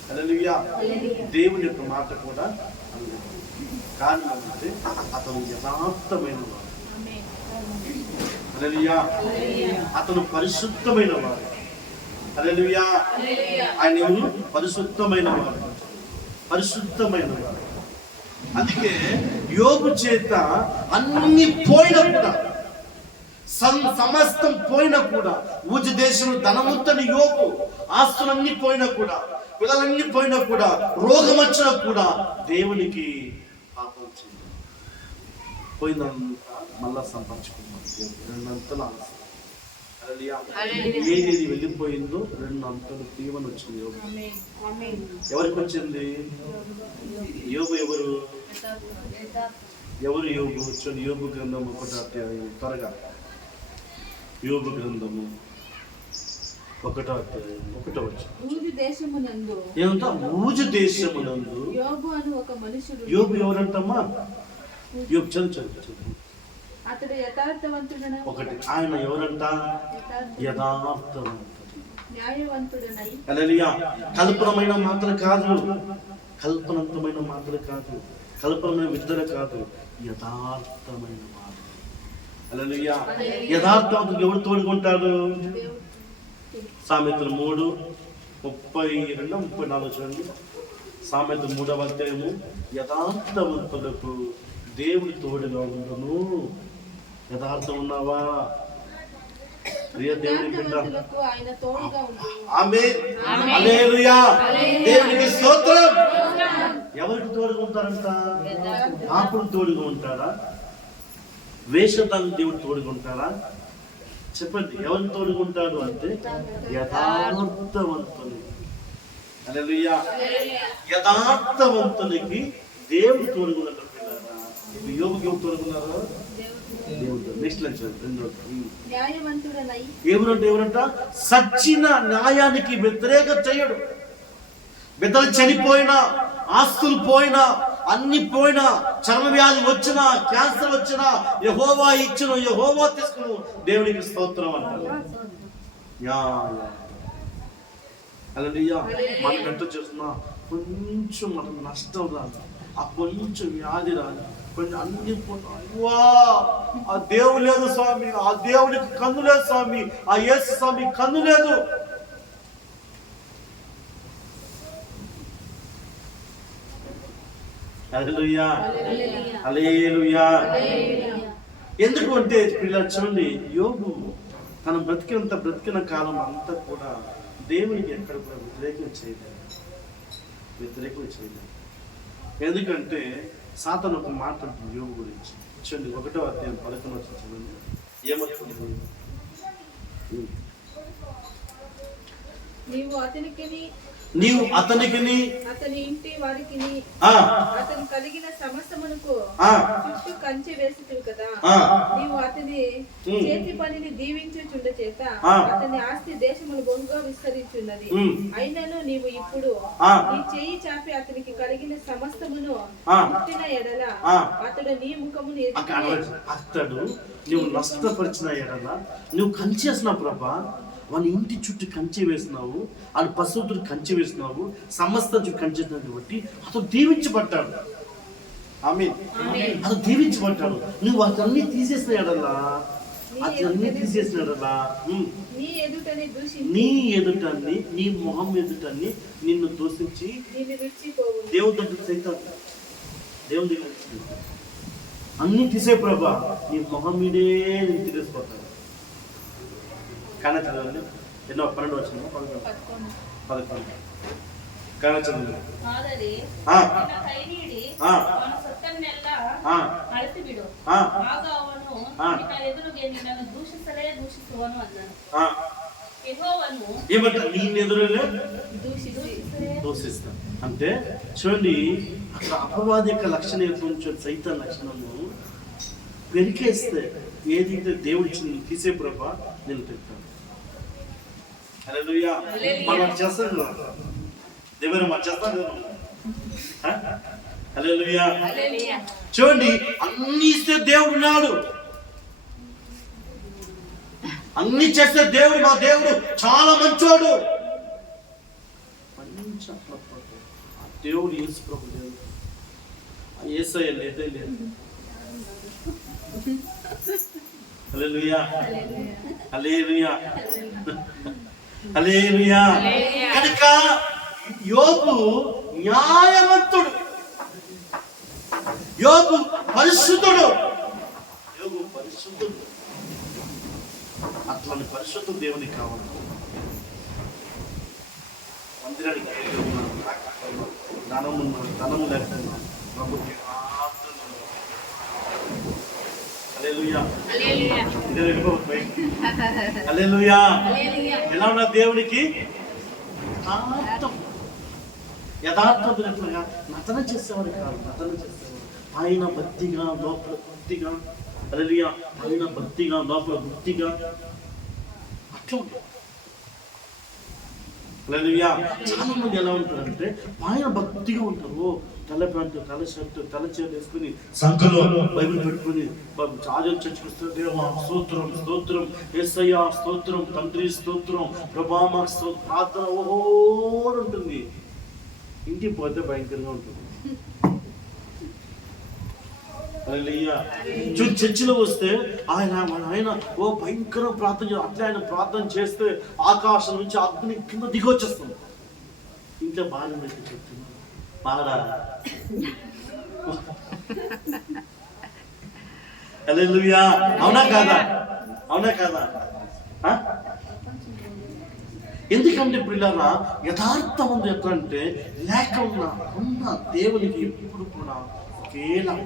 హల్లెలూయా. దేవుని యొక్క మాట కూడా అన్నారు. కారణం అంటే అతను యథార్థమైన వాడు. హల్లెలూయా. అతను పరిశుద్ధమైన వాడు. హల్లెలూయా. ఆయన ఎవరు? పరిశుద్ధమైన వాడు, పరిశుద్ధమైన వాడు. అందుకే యోబు చేత అన్ని పోయినా కూడా, సమస్తం పోయినా కూడా, ఊజ దేశంలో ధనవంతుని యోబు, ఆస్తులన్నీ పోయినా కూడా, పిల్లలన్నీ పోయినా కూడా, రోగం వచ్చినా కూడా దేవునికి పాపం చేయలేదు. పోయిందంతా మళ్ళా సంపాదించుకున్నాడు. రెండంతలు ఆస్తి. ఏది వెళ్ళిపోయిందో 2 అంతలు దీవెన వచ్చింది యోబు. ఎవరికి వచ్చింది? యోబు ఎవరు? యోబు? చూడండి, యోబు గ్రంథము 1 అధ్యాయం త్వరగా. యోబు గ్రంథము ఒకటో అధ్యాయం 1వ వచనం. ఊరు దేశమునందు ఏమంటా? ఊజు దేశమునందు యోబు అను ఒక మనుషుడు యోబు ఎవరంటమ్మా? యోబు చదువు. అతడు యథార్థవంతుడన ఒకటి, ఆయన ఎవరంట? యథార్థవంతుడు, న్యాయవంతుడనై హల్లెలూయా. కల్పనమైన మాటలు కాదు, కల్పనంతమైన మాటలు కాదు, కల్పనమైన విడుదల కాదు, యథార్థమైన మాట. హల్లెలూయా. యథార్థవంతుడు ఎవరు తోడుకుంటాడు? సామెతలు 3:32-34 చూడండి. సామెతలు 3వ అధ్యాయము. యథార్థవంతులకు దేవుడి తోడుగా ఉండును. యథార్థం ఉన్నావా ప్రియ దేవుని బిడ్డ? యథార్థవంతులకు ఆయన తోడుగా ఉండును. ఆమేన్, హల్లెలూయా. దేవునికి స్తోత్రం. ఎవరికి తోడుగా ఉంటారంట? పాపుడు తోడుగా ఉంటారా? వేషధారులు దేవుడు తోడుగా ఉంటారా? చెప్పండి, ఎవరికి తోడుగా ఉంటాడు అంటే యథార్థవంతుని. హల్లెలూయా. యథార్థవంతునికి దేవుడు తోడుగా ఉంటారు. యోగుకి ఎవరు తోడుకున్నారు? దేవుడు. నెక్స్ట్ లెక్చర్ న్యాయవంతుడనై ఎవరంట? సచ్చిన న్యాయానికి వ్యతిరేక చేయడు. బిడ్డలు చనిపోయినా, ఆస్తులు పోయినా, అన్ని పోయినా, చర్మ వ్యాధి వచ్చినా, క్యాన్సర్ వచ్చినా, యెహోవా ఇచ్చును, యెహోవా తీసుకును, దేవునికి స్తోత్రం అంటారు. హల్లెలూయా. మనం ఎంత చేస్తున్నా కొంచెం మనకు నష్టం రాదు, ఆ కొంచెం వ్యాధి రాదు, కొంచెం అన్ని అయ్యా ఆ దేవుడు లేదు స్వామి, ఆ దేవుడికి కన్ను లేదు స్వామి, ఆ యేసు స్వామి కన్ను లేదు. హల్లెలూయా, హల్లెలూయా. ఎందుకు అంటే పిల్లలు చూడండి, యోబు తన బ్రతికిన కాలం అంతా కూడా దేవునికి ఎక్కడ కూడా వ్యతిరేకం చేయలేదు. ఎందుకంటే సాతాను ఒక మాట అంటుంది యోబు గురించి. చూడండి 1వ అధ్యాయం 11వ వచనం చూడండి. ఏమంటుంది? నీవు అతనికిని అతని ఇంటి వారికి అతను కలిగిన సమస్తమునకు చుట్టూ కంచె వేసితివి కదా. నీవు అతని చేతి పనిని దీవించుచుండ చేత అతని ఆస్తి దేశములు బహుగా విస్తరించున్నది. అయినను నీవు ఇప్పుడు నీ చెయ్యి చాపి అతనికి కలిగిన సమస్తమును ముట్టిన ఎడల అతడు నీ ముఖమును అతడు నువ్వు నష్టపరిచిన ఎడల నువ్వు కంచేసినావు ప్రభా, వాళ్ళ ఇంటి చుట్టూ కంచె వేసినావు, వాళ్ళ పశువులు కంచె వేసినావు, సమస్త చుట్టూ కంచె బట్టి అతను దీవించబడ్డాడు. ఆమేన్. అతను దీవించబడ్డాడు. నువ్వు అతన్ని తీసేసిన ఎడలా, అతన్ని తీసేసిన ఎడలా నీ ఎదుటని, నీ మొహం ఎదుటని నిన్ను దూషించి దేవుడి దగ్గర సైతం దేవుని దగ్గర అన్ని తీసే ప్రభా, నీ మొహం మీదే నేను తీరేసిపోతాను. కానీ చదవండి, ఎన్నో 12 వచ్చింది 11 కానీ చదవండి. ఏమంటారు? నేను ఎదురులే దూషిస్తాను అంటే చూడండి, అక్కడ అపవాది యొక్క లక్షణం కొంచెం సైతం లక్షణము పెరికేస్తే ఏదైతే దేవుడి తీసే ప్రభా నేను పెడతాను. హల్లెలూయా. మనం చేస్తాం కదా, దేవుని మనం చేస్తాం కదా. హల్లెలూయా. చూడండి, అన్ని ఇస్తే దేవుడు ఉన్నాడు, అన్ని చేస్తే దేవుడు, మా దేవుడు చాలా మంచోడు. దేవుడు యేసు ప్రభు లేదు, యేసయ్య లేదే లేదు. హల్లెలూయా, హల్లెలూయా, హల్లెలూయా. కనుక యోబు న్యాయవంతుడు, యోబు పరిశుద్ధుడు, అట్లాంటి పరిశుద్ధం దేవునికి కావాలి. మందిరానికి ధనము లేకుండా ప్రభుత్వం హల్లెలూయా. ఎలా ఉన్నా దేవునికి యథార్థం నటన చేసేవాడు కాదు, నటన చేసేవాడు. ఆయన భక్తిగా లోపల భక్తిగా, హల్లెలూయా, ఆయన భక్తిగా లోపల భక్తిగా అట్లా హల్లెలూయా. చాలా మంది ఎలా ఉంటారంటే ఆయన భక్తిగా ఉంటారు. తెల్ల ప్యాంటు, తెల్ల షర్టు, తెల్ల చీర వేసుకుని సంఖలో బైబిల్ పెట్టుకుని చార్జర్ చర్చకొస్తే దేవా స్తోత్రం స్తోత్రం, యేసయ్యా స్తోత్రం, తండ్రి స్తోత్రం, ప్రభామ స్తోత్రం, ప్రార్థన ఓహో ఉంటుంది. ఇంటికి పోతే భయంకరంగా ఉంటుంది. హల్లెలూయా. చర్చిలో వస్తే ఆయన ఓ భయంకర ప్రార్థన చేయాలి. అట్లా ఆయన ప్రార్థన చేస్తే ఆకాశం నుంచి అగ్ని కింద దిగొచ్చేస్తుంది. ఇంట్లో బాగా పెట్టి చెప్తున్నా బాగా. హల్లెలూయా. అవునా కాదా? అవునా కాదా? ఎందుకంటే పిల్లల యథార్థమంది ఎట్లా అంటే లేక ఉన్న దేవునికి ఎప్పుడు కూడా ఒకేలా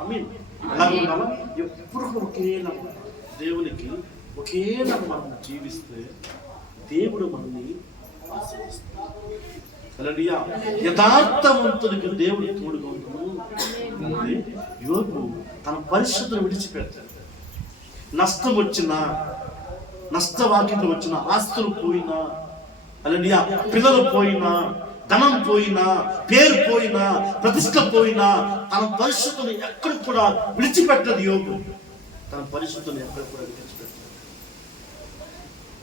ఐ మీన్ ఎలా ఉండాలా? ఎప్పుడు ఒకేలా దేవునికి ఒకేలా మనం జీవిస్తే దేవుడు మనల్ని ఆశీర్వదిస్తాడు. హల్లెలూయా. యథార్థవంతుడికి దేవుడు తోడుగా ఉంటుంది. యోబు తన పరిస్థితులను విడిచిపెట్టాడు. నష్టం వచ్చినా, నష్టవాక్యంలో వచ్చిన ఆస్తులు పోయినా, హల్లెలూయా, పిల్లలు పోయినా, ధనం పోయినా, పేరు పోయినా, ప్రతిష్ట పోయినా, తన పరిస్థితులను ఎక్కడ కూడా విడిచిపెట్టదు యోబు. తన పరిస్థితులను ఎక్కడ కూడా విడిచిపెట్టదు.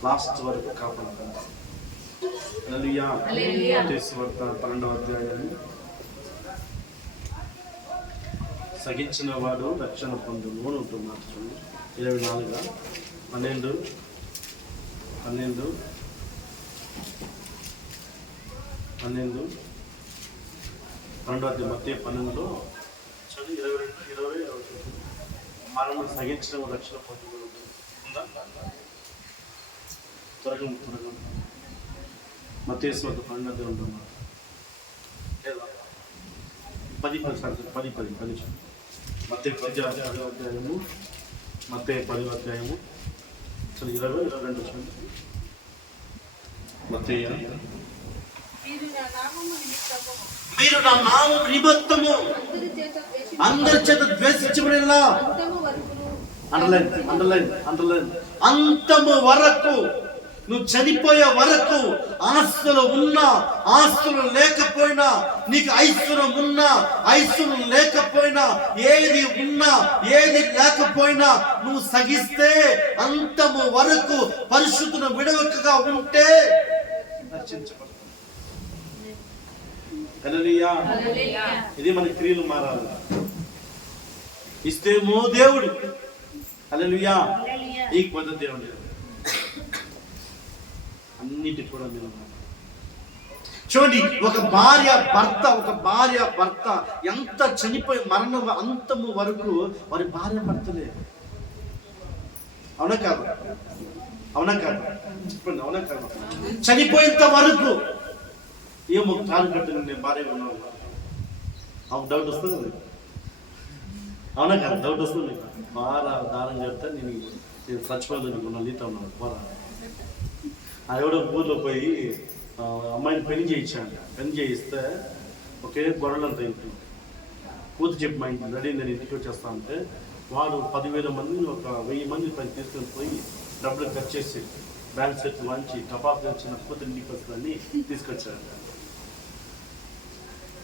లాస్ట్ వరకు కాపాడుతాడు. హల్లెలూయా. మత్తయి సువార్త 12వ అధ్యాయం. సగించిన వాడు రక్షణ పొందును అని ఉంటున్నారు చూడండి. 24 12 12 మత్తయి 12లో చూడండి. 22 20 మరణం సగించిన రక్షణ పొందును ఉందా? త్వరగా మత్తయి సువార్త 12 ఉంటున్నారు. 10 మత్తయి 10 అధ్యాయము, మత్తయి 10వ అధ్యాయము 20 22 చూడండి. మత్తయి మీరు నా నామము నిమిత్తము అందరి చేత ద్వేషించబడేలా అండర్లైన్ అంతము వరకు, నువ్వు చనిపోయే వరకు ఆస్తులు ఉన్నా, ఆస్తులు లేకపోయినా, నీకు ఐశ్వర్యం ఉన్నా, ఐశ్వర్యం లేకపోయినా, ఏది ఉన్నా, ఏది లేకపోయినా నువ్వు సగిస్తే అంతము వరకు పరిశుద్ధుని విడవకగా ఉంటే రక్షించబడతావు. హల్లెలూయా. ఇది మన క్రియలు మారాలి. ఇస్తేమో దేవుడు, హల్లెలూయా, ఈ పద్ధతి దేవుడు అన్నిటి కూడా మీరు చూడండి. ఒక భార్య భర్త ఎంత చనిపోయి మరణం అంతము వరకు వారి భార్య భర్తలే. అవునా కాదు? చెప్పండి, అవునా కాదు? చనిపోయేంత వరకు ఏమో కాలు కట్టిన నేను భార్య ఉన్నాను, అవును డౌట్ వస్తుంది. అవునా కాదు? డౌట్ వస్తుంది. బాగా దానం చేస్తే నేను చచ్చిపోయింది నీతో ఉన్నాను. పోరా అది ఎవడో ఊర్లో పోయి అమ్మాయిని పెళ్లి చేయించాడు. పెళ్లి చేయిస్తే ఒకే గొడవలంతా ఇంటి పూర్తి చెప్పి మా ఇంటి రెడీ నేను ఇంటికి వచ్చేస్తా అంటే వాడు 10,000 మందిని ఒక 1000 మంది పని తీసుకొని పోయి డబ్బులు ఖర్చు చేసి బ్యాంక్ సెట్ వాంచి టపాసులు వచ్చిన కూతురు ఇంటికి వస్తుందని తీసుకొచ్చాడు.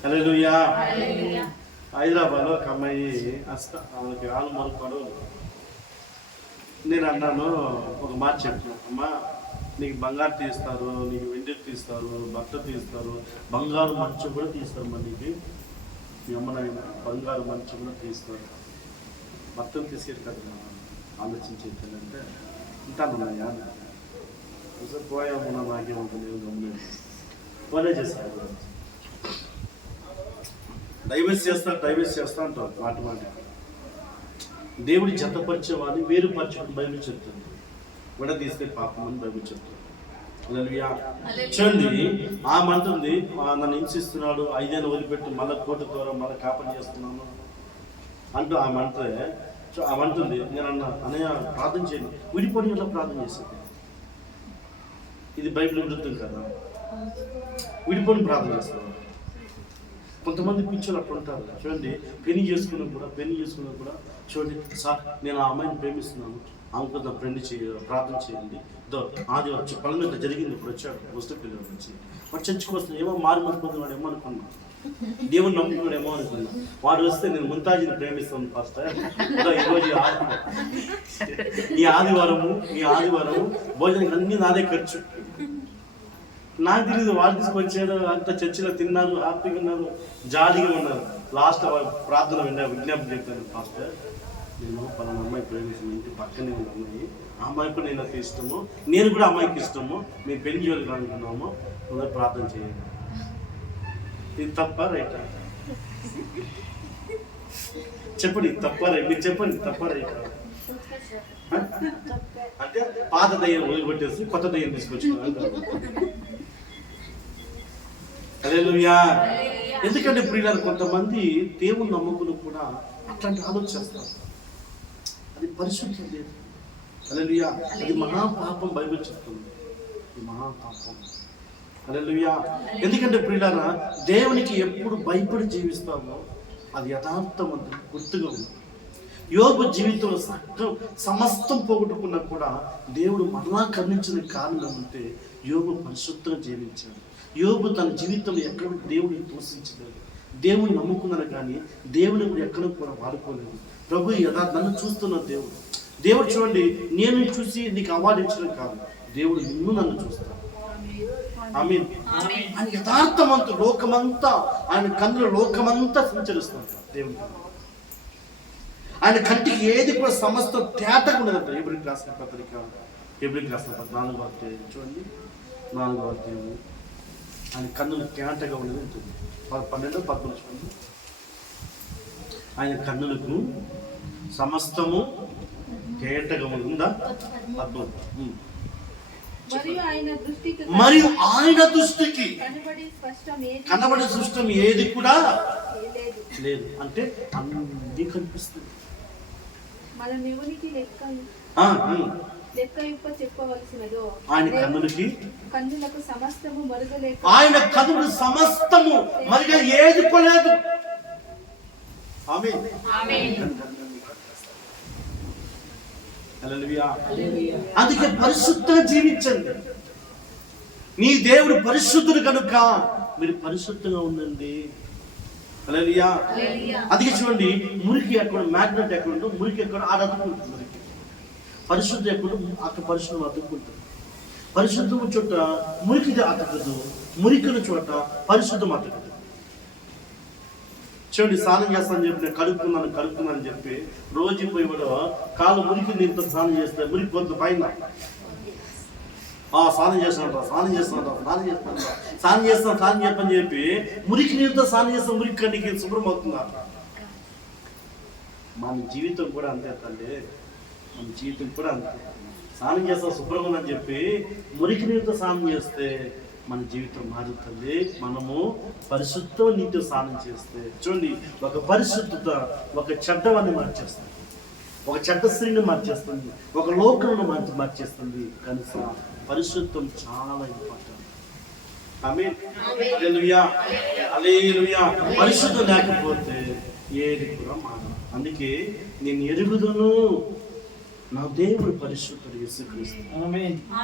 హల్లెలూయా. హైదరాబాద్లో ఒక అమ్మాయి ఆమెకి ఆలు మరుపాడు. నేను అన్నాను, ఒక మాట చెప్పాను, అమ్మా నీకు బంగారు తీస్తారు, నీకు వెండి తీస్తారు, బట్ట తీస్తారు, బంగారు మంచం కూడా తీస్తారు. మనకి మీ అమ్మనాయన బంగారు మంచం కూడా తీస్తారు. మొత్తం తీసుకెళ్ళి కదా ఆలోచించేది అంటే ఉంటానన్నాయా పోయామన్నా నాకేముంటుంది గమనించి వాళ్ళే చేస్తారు. డైవర్స్ చేస్తా అంటారు మాట. దేవుడి జతపరిచే వాడిని వేరుపరచుకుని బైబిల్ చెప్తుంది. విడదీస్తే పాపం అని బైబిల్ చెప్తుంది. హల్లెలూయా. చూడండి, ఆమంటుంది నన్ను హింసిస్తున్నాడు, 5 ఏళ్ళు వదిలిపెట్టి మళ్ళీ కోర్టు ద్వారా మళ్ళీ కాపని చేస్తున్నాను అంటూ ఆమంటుంది. నేను అన్నయ్య ప్రార్థన చేయండి, విడిపోయి ఇలా ప్రార్థన చేసింది. ఇది బైబిల్ విరుద్ధం కదా? విడిపోయి ప్రార్థన చేస్తాను. కొంతమంది పిచ్చోళ్ళు అట్లా ఉంటారు. చూడండి, పెళ్లి చేసుకున్నా కూడా చూడండి, సార్ నేను ఆ అమ్మాయిని ప్రేమిస్తున్నాను, ఆమెకు నా ఫ్రెండ్ ప్రార్థన చేయండి. ఆదివారం పనులు ఇట్లా జరిగింది. ఇప్పుడు వచ్చాడు ముస్లిం పిల్లల నుంచి వాడు చర్చికి వస్తున్నాడు. ఏమో మారు మర్చిపోతున్నాడు ఏమో అనుకున్నా, దేవుని నమ్ముకున్నాడు ఏమో అనుకున్నా. వాడు వస్తే నేను ముంతాజీని ప్రేమిస్తాను పాస్టర్, ఈరోజు ఈ ఆదివారము భోజనం అన్నీ నాదే ఖర్చు. నాకు తెలియదు, వాళ్ళు తీసుకొచ్చారు, అంత చర్చిలో తిన్నారు, హ్యాపీగా ఉన్నారు, జాలీగా ఉన్నారు. లాస్ట్ ప్రార్థన విజ్ఞాపన చెప్పాను, పాస్టర్ నేను పలానా అమ్మాయి ప్రేమించిన ఇంటి పక్కనే ఉన్న అమ్మాయి, ఆ అమ్మాయి కూడా నేను ఇష్టము, నేను కూడా అమ్మాయికి ఇష్టము, మేము పెళ్లి జోలికి అనుకున్నాము, అందరూ ప్రార్థన చేయండి. ఇది తప్ప రైటా? చెప్పండి తప్ప రైట్, మీరు చెప్పండి తప్ప రైట్. అంటే పాత దయ్యం వదిలిపెట్టేసి కొత్త దయ్యం తీసుకొచ్చుకున్నాను. హల్లెలూయా. ఎందుకంటే ప్రియులారా, కొంతమంది దేవుని నమ్ముకుని కూడా అట్లాంటి ఆలోచిస్తారు. అది పరిశుద్ధం లేదు. హల్లెలూయా. అది మహాపాపం, బైబిల్ చెప్తుంది, ఇది మహాపాపం. హల్లెలూయా. ఎందుకంటే ప్రియులారా, దేవునికి ఎప్పుడు భయపడి జీవిస్తామో అది యథార్థవంతం గుర్తుగా ఉంది. యోబు జీవితంలో సమస్తం పోగొట్టుకున్నా కూడా దేవుడు మరలా కరుణించిన కారణం అంటే యోబు పరిశుద్ధంగా జీవించాడు. యోబు తన జీవితంలో ఎక్కడ దేవుడిని దూషించలేదు, దేవుని నమ్ముకున్నాను కానీ దేవుని ఎక్కడ కూడా వాడుకోలేదు. ప్రభు నన్ను చూస్తున్న దేవుడు చూడండి, నేను చూసి నీకు అవార్డు ఇచ్చడం కాదు, దేవుడు నిన్ను నన్ను చూస్తాను. ఆమేన్. ఆయన యథార్థమంతా లోకమంతా, ఆయన కన్నుల లోకమంతా సంచరిస్తాడు దేవుడు. ఆయన కంటికి ఏది కూడా సమస్త తేటగా ఉండదంట. హెబ్రీయులకు రాసిన పత్రిక 4వ అధ్యాయం చూడండి, 4వ అధ్యాయం. ఆయన కన్నులు తేటగా ఉండేది ఉంటుంది. 12-13 చూడండి. ఆయన కన్నులకు సమస్తము తేటగా ఉందా? అద్భుతం. మరియు ఆయన దృష్టికి కనబడే సృష్టం ఏది కూడా లేదు. అంటే అన్నీ కనిపిస్తుంది. ఆయన కన్నులకు సమస్తము మరుగలేక, ఆయన కన్నులు సమస్తము మరుగ ఏది కొలేదు. ఆమేన్. హల్లెలూయా. అందుకే పరిశుద్ధంగా జీవించండి. నీ దేవుడు పరిశుద్ధుడు కనుక మీరు పరిశుద్ధంగా ఉండండి. హల్లెలూయా. అందుకే చూడండి, మురికి ఎక్కడ, మ్యాగ్నెట్ ఎక్కడ ఉందో మురికి ఎక్కడ ఆడ అతుక్కుంటుంది. మురికి పరిశుద్ధ ఎక్కడ అక్కడ పరిశుద్ధం అతుక్కుంటుంది. పరిశుద్ధము చోట మురికి అతకదు, మురికిన చోట పరిశుద్ధం అతకదు. చూడండి, స్నానం చేస్తానని చెప్పి నేను కడుక్కున్నాను చెప్పి రోజు పోయి కూడా కాళ్ళు మురికి నీళ్ళతో స్నానం చేస్తే మురికి కొంత పైన స్నానం చెప్పని చెప్పి మురికి నీళ్ళతో స్నానం చేస్తాం, మురికి కంటికి శుభ్రం అవుతుందా? మన జీవితం కూడా అంతే తల్లి, మన జీవితం కూడా అంతే. స్నానం చేస్తాం శుభ్రం ఉందని చెప్పి మురికి నీళ్ళతో స్నానం చేస్తే మన జీవితం మారుతుంది. మనము పరిశుద్ధ నీటితో స్నానం చేస్తే చూడండి, ఒక పరిశుద్ధత ఒక చెడ్డవాన్ని మార్చేస్తుంది, ఒక చెడ్డ స్త్రీని మార్చేస్తుంది, ఒక లోకమును మార్చేస్తుంది. కనుక పరిశుద్ధం చాలా ఇంపార్టెంట్. ఆమేన్. హల్లెలూయా. హల్లెలూయా. పరిశుద్ధం లేకపోతే ఏది కూడా మానదు. అందుకే నేను ఎరుగుదును నా దేవుడు పరిశుద్ధుడు యేసుక్రీస్తు.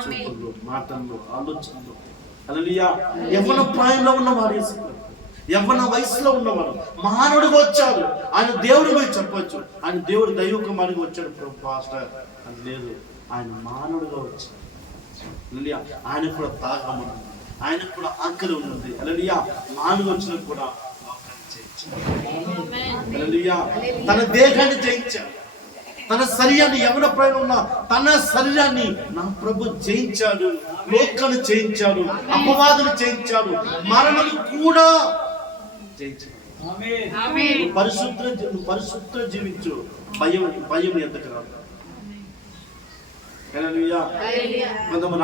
చూపుల్లో, మాటల్లో, ఆలోచనలో. హల్లెలూయా. యవ్వన ప్రాయంలో ఉన్నవాడు యేసుక్రీస్తు, యవ్వన వయసులో ఉన్నవాడు మానవుడిగా వచ్చాడు. ఆయన దేవుడి పోయి చెప్పొచ్చు, ఆయన దేవుడు దైవ కుమారుడిగా వచ్చాడు పాస్టర్ అని లేదు, ఆయన మానవుడిగా వచ్చాడు. హల్లెలూయా. ఆయనకు కూడా దాహం ఉన్నది, ఆయనకు కూడా ఆకలి ఉన్నది. హల్లెలూయా. మానవుడు వచ్చిన కూడా లోకాన్ని జయించాడు. హల్లెలూయా. తన దేహాన్ని జయించాడు, తన శరీరాన్ని, యవ్వన ప్రాయంలో ఉన్న తన శరీరాన్ని నా ప్రభు జయించాడు. లోకాన్ని జయించాడు, అపవాదులు జయించాడు, మరణం కూడా జయించాడు. పరిశుద్ధ జీవించు, భయం ఎంతకు రాదు. హల్లెలూయా. కొంతమంది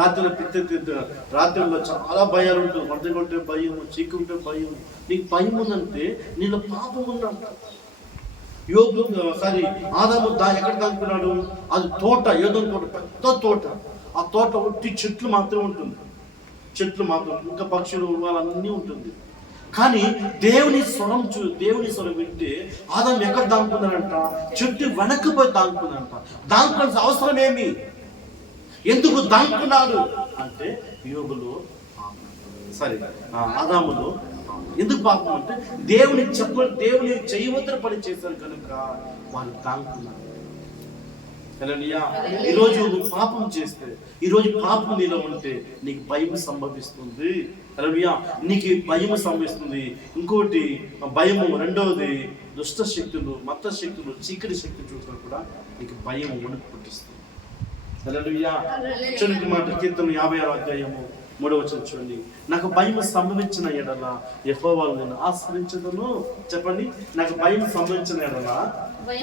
రాత్రిలో చాలా భయాలు ఉంటుంది. మధ్యకుంటే భయం, చీకుంటే భయం. నీకు భయం ఉందంటే నీలో పాపం ఉందంట. ఆదాము ఎక్కడ దాక్కున్నాడు? అది తోట, ఏదో తోట, పెద్ద తోట. ఆ తోట ఒట్టి చెట్లు మాత్రం ఉంటుంది, చెట్లు మాత్రం, ఇంకా పక్షులు వాళ్ళన్నీ ఉంటుంది. కానీ దేవుని స్వరం వింటే ఆదాము ఎక్కడ దాంకున్నాడంట? చెట్టు వెనక్కిపోయి దాంకున్నాడంట. దాంకునే అవసరం ఏమి? ఎందుకు దాంకున్నాడు అంటే యోబులో ఆదాములో ఎందుకు పాపం అంటే దేవుని చేయవద్దరు పని చేశారు కనుక వాళ్ళు దాంకున్నారు. ఈరోజు నువ్వు పాపం చేస్తే, ఈరోజు పాపం నీలో ఉంటే నీకు భయం సంభవిస్తుంది. నీకు భయం సంభవిస్తుంది. ఇంకోటి భయము, రెండవది దుష్ట శక్తులు, మత శక్తులు, చీకటి శక్తి చూసినా కూడా నీకు భయం వణుకు పుట్టిస్తుంది. చూడండి మాట కీర్తన 56వ అధ్యాయము 3వ వచనం చూడండి. నాకు భయం సంభవించిన ఎడల యెహోవాను నేను ఆశ్రయించదును. చెప్పండి, నాకు భయం సంభవించిన ఎడల,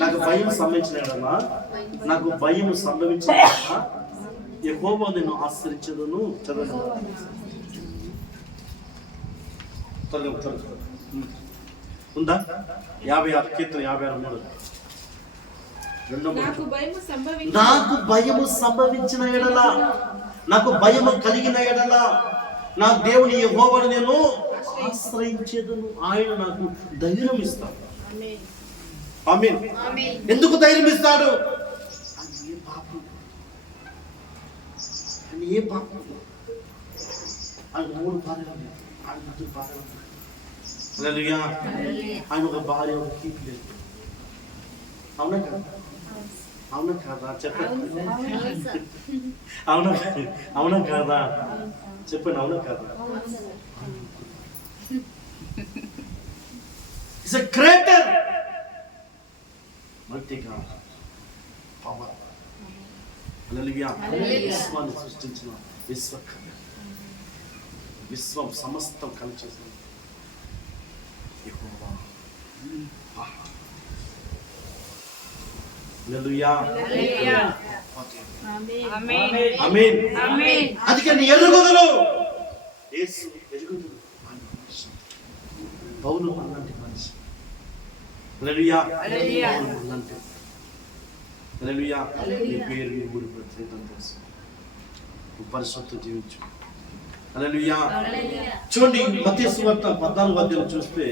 నాకు భయం సంభవించిన ఎడల, నాకు భయం సంభవించిన ఎడల యెహోవాను నేను ఆశ్రయించదును. చదవండి. ఉందా? 56 కీర్తన 56:3. నాకు భయము సంభవించిన ఎడల, నాకు భయము కలిగిన ఎడల నా దేవుని యెహోవాను నేను ఆశ్రయించేదను. ఆయన నాకు ధైర్యం ఇస్తాడు. ఆమేన్. ఎందుకు ధైర్యం ఇస్తాడు? ఏ పాపం ఆయన 3 భార్యలు, ఆయన 4 భార్యలు. ఆయన ఒక భార్య, ఒక కీపు లేదు. అవునా కదా? అవునా కాదా? చెప్పండి. అవునా కాదా? చెప్పండి. అవునా కాదా? It's a creator, multi god, power. Hallelujah. విశ్వాన్ని సృష్టించిన విశ్వం సమస్తం కలిచేసిన యెహోవా. అందుకని ఎరుగుదలు యేసు ఎరుగుదలు. పౌలు అలాంటి మనిషి. హల్లెలూయా. హల్లెలూయా. నీ పేరు, నీ ఊరి ప్రత్యేకం తెలుసు. పరిశుద్ధ జీవించు. హల్లెలూయా. చూడండి మత్తయి సువార్త 14వ అధ్యాయం చూస్తే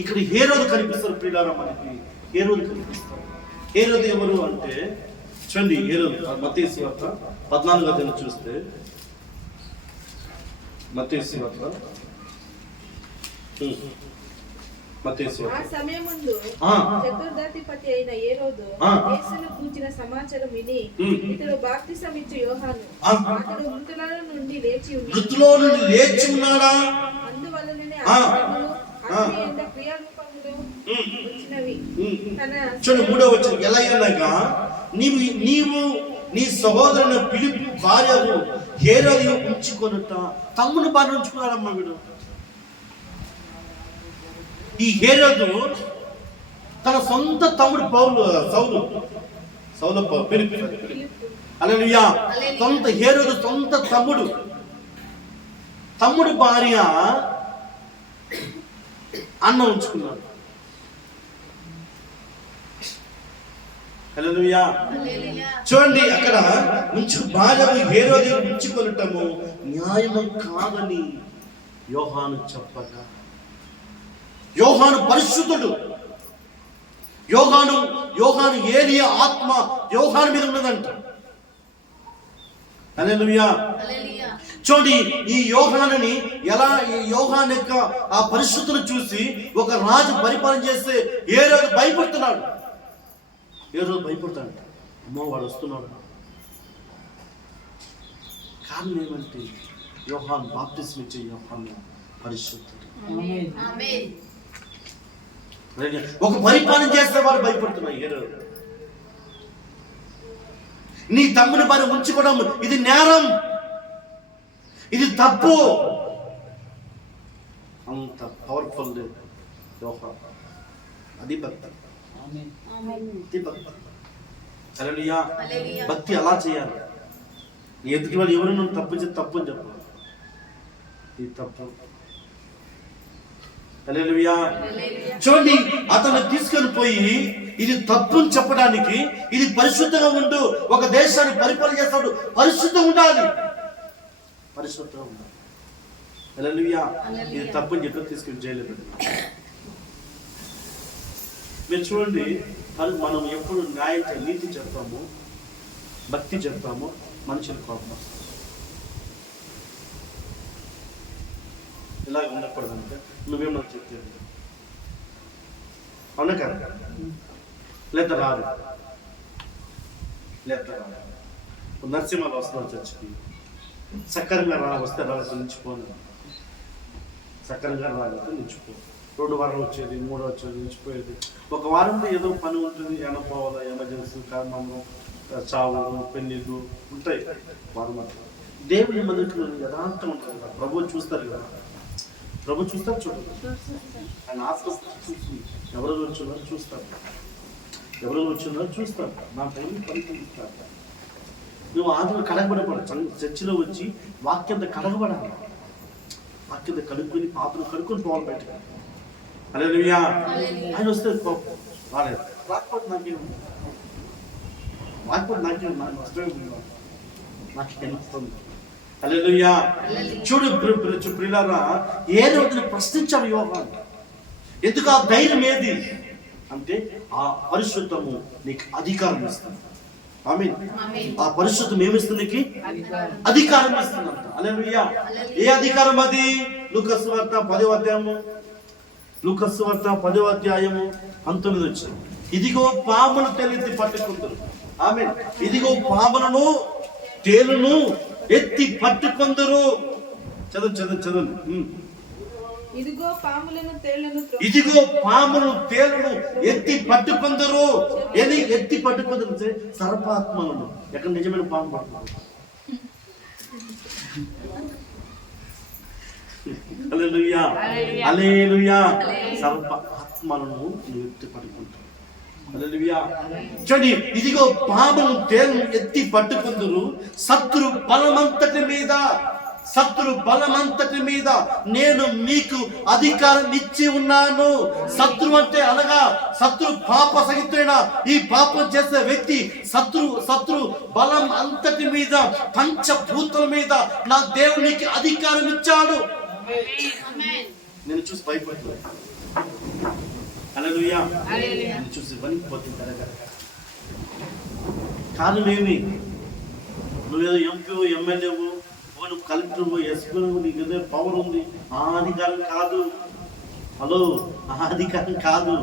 ఇక్కడ హేరోదు కనిపిస్తారు. ప్రియులారా, మనకి హేరోదు కనిపిస్తారు. హేరోదు ఎవరు అంటే చూడండి, హేరోదు మత్తయి సువార్త 14వ అధ్యాయం చూస్తే, మత్తయి సువార్త ఆ సమయమందు చతుర్దశిపతి అయిన హేరోదు యేసును గూర్చిన సమాచారం విని, ఇతడు బాప్తిసం ఇచ్చు యోహాను, అతడు మృతుల నుండి లేచి ఉన్నాడా, అందువల్లనే క్రియారూపములు వచ్చినవి. చూడండి 3వ వచనం. ఎలా అనగా నీవు నీ సహోదరుని ఫిలిప్పు భార్యను హేరోదు ఉంచుకొనుట. తమ్ముని భార్య ఉంచుకున్నాడమ్మా వీడు. ఈ హేరోదు తన సొంత తమ్ముడు సౌలు ఫిలిప్పు. హల్లెలూయా. సొంత హేరోదు సొంత తమ్ముడు భార్య అన్న ఉంచుకున్నాడు. హల్లెలూయా. చూడండి, అక్కడ భార్యను హేరోదు ఉంచుకొనటము న్యాయము కాదని యోహాను చెప్పగా, యోహాను పరిశుద్ధుడు. యోహాను ఏలియా ఆత్మ యోహాను మీద ఉన్నదంట. హల్లెలూయా. చూడండి, ఈ యోహాను యొక్క ఆ పరిశుద్ధులు చూసి ఒక రాజు పరిపాలన చేస్తే హేరోదు భయపడుతున్నాడు. అమ్మో వాడు వస్తున్నాడు. కారణం ఏమంటే యోహాను బాప్తిస్మం ఇచ్చే యోహాను పరిశుద్ధుడు. ఒక పరిపాలన చేస్తే వాడు భయపడుతున్నాడు. హేరోదు నీ తమ్ముని భార్య ఉంచుకోవడం ఇది నేరం, ఇది తప్పు. అంత పవర్ఫుల్ యోహాను. అది భక్తి. హల్లెలూయా. భక్తి అలా చేయాలి. నీ ఎదుటి వాళ్ళు ఎవరు నువ్వు తప్పు అని చెప్పాలి. ఇది తప్పు. హల్లెలూయా. చూడండి, అతను తీసుకొని పోయి ఇది తప్పు అని చెప్పడానికి, ఇది పరిశుద్ధంగా ఉండు, ఒక దేశాన్ని పరిపాలన చేస్తాడు, పరిశుద్ధంగా ఉండాలి. హల్లెలూయా. ఇది తప్పని చెప్పి తీసుకుని జైలు పెట్టారు. మీరు చూడండి, మనం ఎప్పుడు న్యాయం నీతి చెప్తామో, భక్తి చెప్తామో, మనుషులు కోపం వస్తుంది. ఇలాగ ఉండకూడదంటే నువ్వేమో చెప్తే అవునా కదా, లేదా రాదు, లేదా రాదు. నరసింహాలు వస్తున్నాడు చర్చికి, సక్కరంగా వస్తే రాలేదు నిలిచిపోను, సక్కరంగా రాకపోతే నిలిచిపో. 2 వారాలు వచ్చేది, 3 వచ్చేది, నిలిచిపోయేది. 1 వారంలో ఏదో పని ఉంటుంది, పోవాలా, ఎమర్జెన్సీ కారణంలో చావులు, పెళ్ళిళ్ళు ఉంటాయి. వారం దేవుని మొదట్లో యథార్థం ఉంటుంది కదా. ప్రభు చూస్తారు కదా, ప్రభు చూస్తారు. చూడండి, ఆయన ఆత్మ చూసి ఎవరు వచ్చున్నారో చూస్తారు, ఎవరు వచ్చున్నారో చూస్తారు. నా దేవుని పరిశీలిస్తారు. నువ్వు ఆత్మ కడగబడపడు. చర్చిలో వచ్చి వాక్యంతో కడగబడాలి. వాక్యంతో కడుక్కొని పాత్రలు కడుక్కొని పోవాలి బయటకు. హల్లెలూయా. ఆయన వస్తే రాలేదు, రాకపోతే నాకేం నాకేమొస్తుంది. హల్లెలూయా. చూడు ప్రియులారా, ఏ రోజున ప్రశ్నించాడు యోహాను. ఎందుకు ఆ ధైర్యం ఏది అంటే, ఆ పరిశుద్ధము నీకు అధికారం ఇస్తుంది. ఆమేన్. ఆ పరిశుద్ధం ఏమిస్తుంది? నీకు అధికారం ఇస్తుందంట. హల్లెలూయా. ఏ అధికారం అది? లూకాసు వార్త 10వ అధ్యాయము, లూకాసు వార్త 10వ అధ్యాయము 19 వచ్చింది. ఇదిగో పామును తేలెత్తి పట్టుకుందరు. ఆమేన్. ఇదిగో పాములను తేలును ఎత్తి పట్టుకుందరు. చదువు. ఇదిగో పాములను తేళ్లను ఎత్తి పట్టుకుందరు. ఏది ఎత్తి పట్టుకుందరు? సర్పాత్మలను. ఎక్కడ నిజమైన పాము పట్టుకుంటారు. హల్లెలూయా. హల్లెలూయా. సర్ప ఆత్మలను నువ్వు ఎత్తి పట్టుకుంటావు. హల్లెలూయా. చూడండి, ఇదిగో పామును తేలును ఎత్తి పట్టుకుందరు. శత్రు బలమంతటి మీద నేను మీకు అధికారం ఇచ్చి ఉన్నాను. శత్రువు అంటే అనగా శత్రు పాప సహితుడైన ఈ పాపం చేసే వ్యక్తి శత్రు బలం అంతటి మీద, పంచభూతుల మీద నా దేవునికి అధికారం ఇచ్చాడు. నేను చూసి భయపడుతున్నాను. హల్లెలూయా. నేను చూసి వణికిపోతుంది. కారణం ఏమి? నువ్వేదో ఎంపీ, ఎమ్మెల్యేవు, నువ్వు కలెక్టర్, ఎస్పీ, నీకు ఏదో పవర్ ఉంది. ఆ అధికారం కాదు. హలో, ఆ అధికారం కాదు.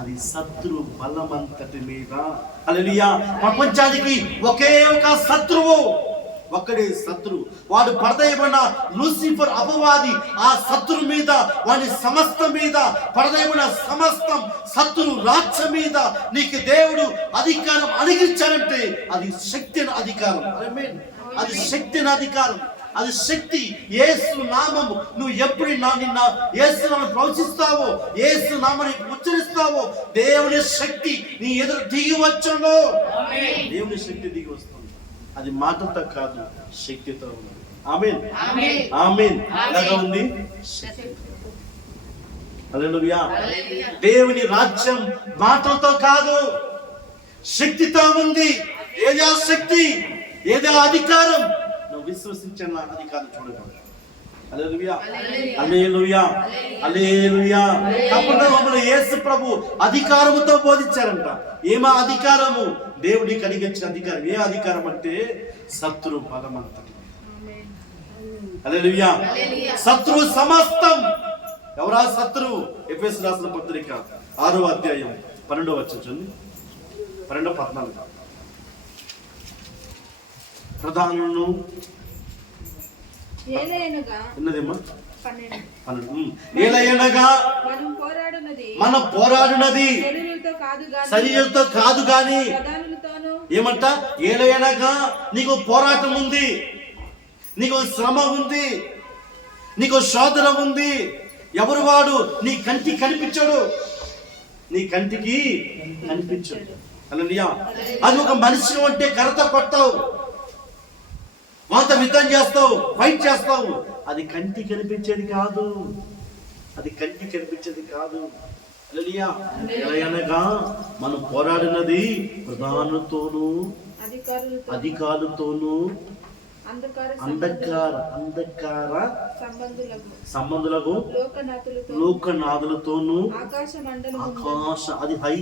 అది శత్రు బలమంతటి మీద. హల్లెలూయా. ప్రపంచానికి ఒకే ఒక శత్రువు, ఒక్కడే శత్రువు. వాడు పడదయబడిన లూసిఫర్ అపవాది. ఆ శత్రు మీద, వాడి సమస్తం మీద, పడదయబడిన సమస్తం శత్రు రాజ్యం మీద నీకు దేవుడు అధికారం అనుగ్రహించాడంటే అది శక్తి అయిన అధికారం. అది శక్తి అయిన అధికారం. అది శక్తి. యేసు నామము. నువ్వు ఎప్పుడు నిన్న యేసు నామమును ప్రవచిస్తావో, యేసు నామమును ఉచ్చరిస్తావో, దేవుని శక్తి నీ ఎదురు దిగి వచ్చును. దేవుని శక్తి దిగి వస్తుంది. అది మాటతో కాదు, శక్తితో ఉంది. ఆమేన్. ఆమేన్. ఎలాగా ఉంది? హల్లెలూయా. దేవుని రాజ్యం మాటలతో కాదు, శక్తితో ఉంది. ఏదా శక్తి, ఏదా అధికారం? నువ్వు విశ్వసించిన అధికారం చూడగలవు. హల్లెలూయా. హల్లెలూయా. హల్లెలూయా. కపెర్నహూములో యేసు ప్రభు అధికారముతో బోధించారంట. ఏమా అధికారము? దేవుడికి కలిగించిన అధికారం. ఏ అధికారం అంటే శత్రు బలమంతటి. హల్లెలూయా. శత్రు సమస్తం. ఎవరా శత్రువు? ఎఫెసు రాసిన పత్రిక 6వ అధ్యాయం 12వ వచనం, 12-14. ప్రధానులను మనం పోరాడునది శరీరంతో కాదు గాని ఏమంట? ఏలయనగా నీకు పోరాటం ఉంది, నీకు శ్రమ ఉంది, నీకు శోధన ఉంది. ఎవరు వాడు? నీ కంటికి కనిపించడు, నీ కంటికి కనిపించడు. హల్లెలూయా. అది ఒక మనిషి అంటే కర్రతో కొడతావు, వాళ్ళతో యుద్ధం చేస్తావు, ఫైట్ చేస్తావు. అది కంటికి కనిపించేది కాదు, అది కంటికి కనిపించేది కాదు. హల్లెలూయా. అనగా మనం పోరాడినది ప్రధానులతోనూ, అధికారులతోనూ, అంధకార సంబంధులకు లోకనాథులతో లోకనాథులతోనూ ఆకాశ అది హై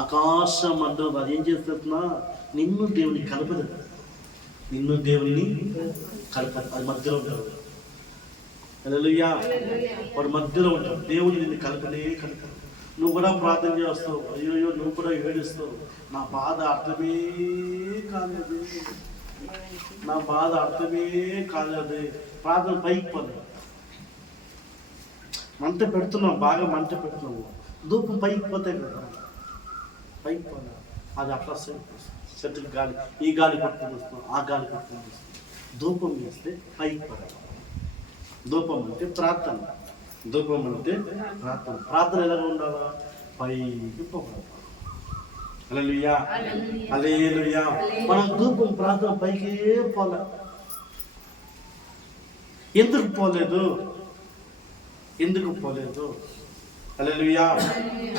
ఆకాశ మండలం అది ఏం చేస్తున్నా నిన్ను దేవుని కలపదు, నిన్ను దేవుని కలపదు. అది మధ్యలో ఉంటాడు. హల్లెలూయా. వాడు మధ్యలో ఉంటాడు. దేవుని నిన్ను కలపలే కలపదు. నువ్వు కూడా ప్రార్థన చేస్తావు, అయ్యో నువ్వు కూడా ఏడుస్తావు, నా బాధ అర్థమే కాలేదు, నా బాధ అర్థమే కాలేదు. ప్రార్థన పైకి పోలేదు. మంట పెడుతున్నావు, బాగా మంట పెడుతున్నావు, ధూపం పైకి పోతాయి కదా, పైకి పోలే. అది అట్లా చెట్టుకి గాలి, ఈ గాలి పట్టుకుని వస్తాం, ఆ గాలి పట్టుకుని వస్తాం. ధూపం వేస్తే పైకి పోవాలి. ధూపం అంటే ప్రార్థన, ధూపం అంటే ప్రార్థన. ప్రార్థన ఎలా ఉండాలా? పైకి పోవాలి. హల్లెలూయా, హల్లెలూయా. మనం ధూపం ప్రార్థన పైకే పోలే. ఎందుకు పోలేదు? ఎందుకు పోలేదు? హల్లెలూయా.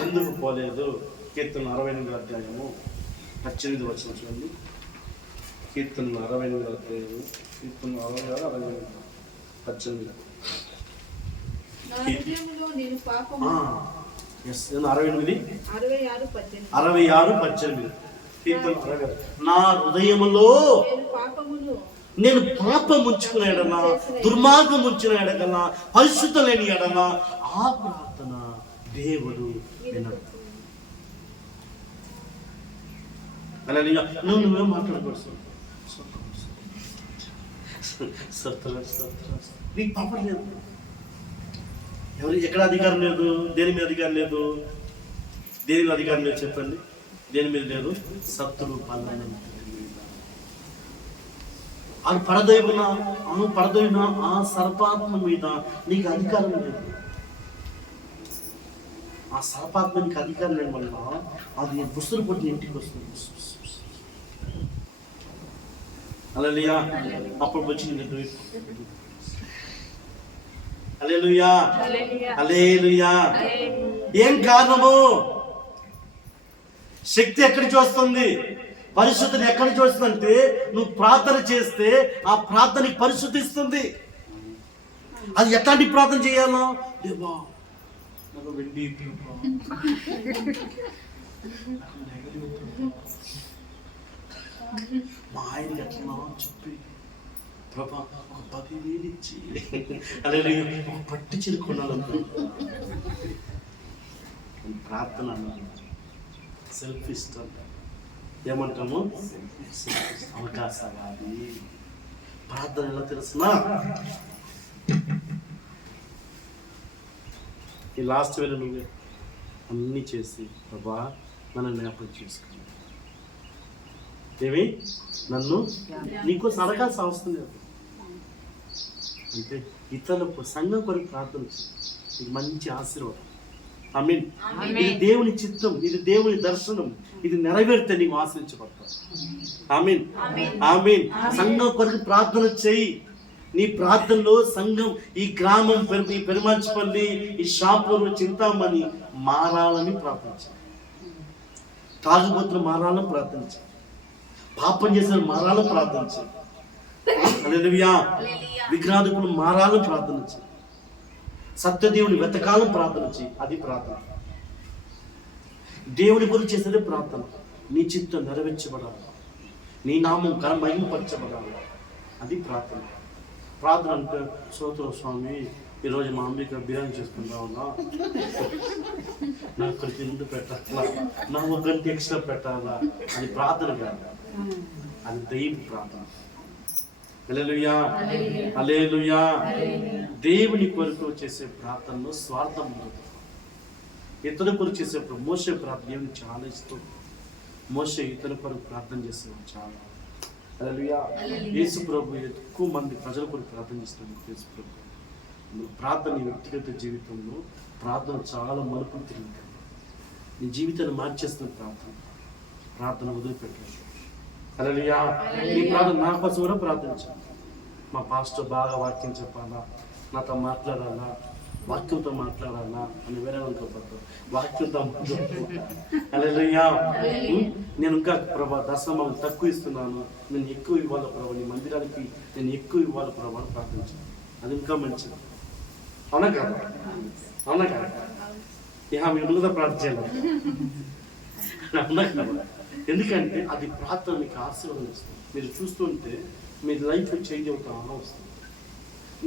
ఎందుకు పోలేదు? కీర్తన 68 అధ్యాయము 18 వచనం చూడండి. కీర్తన 68 అధ్యాయము, కీర్తన 68 18. నా హృదయములో నేను పాపము 66:18. కీర్తన 66. నా హృదయములో నేను పాపం ఉంచుకున్న ఎడలా, దుర్మార్గం ఉంచిన ఎడగల, పరిశుద్ధ లేని ఎడలా ఆ ప్రార్థన దేవుడు వినడు. హల్లెలూయా. నువ్వే మాట్లాడుకోవచ్చు. నీకు పాపం లేదు. ఎక్కడ అధికారం లేదు? దేని మీద అధికారం లేదు? దేని మీద అధికారం లేదు చెప్పండి? దేని మీద లేదు? శత్రు బలమైన అది పడదోయిన ఆ సర్పాత్మ మీద నీకు అధికారం లేదు. ఆ సర్పాత్మ నీకు అధికారం లేని వల్ల అది బుస్తులు కొట్టి ఇంటికి వస్తుంది. హల్లెలూయా. అప్పుడు వచ్చి హల్లెలూయా, హల్లెలూయా. ఏం కారణము? శక్తి ఎక్కడి నుంచి వస్తుంది? పరిశుద్ధిని ఎక్కడి నుంచి వస్తుందంటే నువ్వు ప్రార్థన చేస్తే ఆ ప్రార్థనకి పరిశుద్ధి ఇస్తుంది. అది ఎట్లాంటి ప్రార్థన చేయాలో? దేవా నాకు వెండి, మా ఆయనకి ఎట్లా చెప్పి ప్రభా ఒక 10,000 ఇచ్చి అలాగే ఒక పట్టు చిరుకున్నాను ప్రార్థన. సెల్ఫ్ ఇష్టం ఏమంటాము? అవకాశవాది. ప్రార్థన ఎలా తెలుసునా? ఈ లాస్ట్ వేళ నువ్వే అన్నీ చేసి ప్రభా నన్ను జ్ఞాపకం చేసుకున్నాను, ఏమి నన్ను నీకోసం అడగాల్సిన అవసరం లేదు. అంటే ఇతరులకు సంఘం కొరకు ప్రార్థన ఇది మంచి ఆశీర్వాదం. ఆమేన్. ఇది దేవుని చిత్తం, ఇది దేవుని దర్శనం, ఇది నెరవేరితే నీవు ఆశ్రయించబడతావు. ఆమేన్, ఆమేన్. సంఘం కొరకు ప్రార్థన చేయి. నీ ప్రార్థనలో సంఘం, ఈ గ్రామం, ఈ పెరుమంచిపల్లి, ఈ షాపూరు, చింతామణి మారాలని ప్రార్థించాలి. తాగుబోతులు మారాలని ప్రార్థించాలి. పాపం చేసిన మారాలని ప్రార్థించాలి. హల్లెలూయా. విగ్రహాధికులు మారాలని ప్రార్థించాలి. సత్యదేవుని వెతకాలని ప్రార్థన చేయి. అది ప్రార్థన. దేవుని గురించి చేసేది ప్రార్థన. నీ చిత్తం నెరవేర్చబడాలి, నీ నామం మహిమపరచబడాలి. అది ప్రార్థన. ప్రార్థన అంటే స్తోత్రం స్వామి, ఈరోజు మా అమ్మ ఇక్కడ బిర్యానీ చేసుకుందామన్నా, నాకు ఇక్కడ తిండి పెట్టాలా, నా ఒక గంట ఎక్స్ట్రా పెట్టాలా. అది ప్రార్థన కాదు, అది దైవ ప్రార్థన. హల్లెలూయా, హల్లెలూయా. దేవుని కొరకు చేసే ప్రార్థనలో స్వార్థం ఉండదు. ఇతరుల కొరకు చేసేప్పుడు మోసే ప్రార్థన దేవుని చాలా ఇష్టం. మోసే ఇతరుల కొరకు ప్రార్థన చేసేవాడు చాలా. హల్లెలూయా. యేసు ప్రభు ఎక్కువ మంది ప్రజల కొరకు ప్రార్థన చేస్తున్నాడు. యేసు ప్రభు ప్రార్థన, నీ వ్యక్తిగత జీవితంలో ప్రార్థన చాలా మలుపులు తిరుగుతుంది. నీ జీవితాన్ని మార్చేస్తున్న ప్రార్థన వదిలిపెట్టాలి. హల్లెలూయా. నీ ప్రార్థన నా కోసం కూడా ప్రార్థించాలి. మా పాస్టర్ బాగా వాక్యం చెప్పాలా, నాతో మాట్లాడాలా, వాక్యంతో మాట్లాడాలా అని వేరే అనుకోపోతారు. వాక్యంతో హల్లెలూయా. నేను ఇంకా ప్రభా దశమం తక్కువ ఇస్తున్నాను, నేను ఎక్కువ ఇవ్వాలి ప్రభా, నీ మందిరానికి నేను ఎక్కువ ఇవ్వాలి ప్రభా అని ప్రార్థించాను. అది ఇంకా మంచిది. అవునా కదా? అవునా కదా? మేము కూడా ప్రార్థించాలి. అవునా కదా? ఎందుకంటే అది ప్రార్థన మీకు ఆశీర్వాదం ఇస్తుంది. మీరు చూస్తుంటే మీ లైఫ్ చేంజ్ అవుతా వస్తుంది.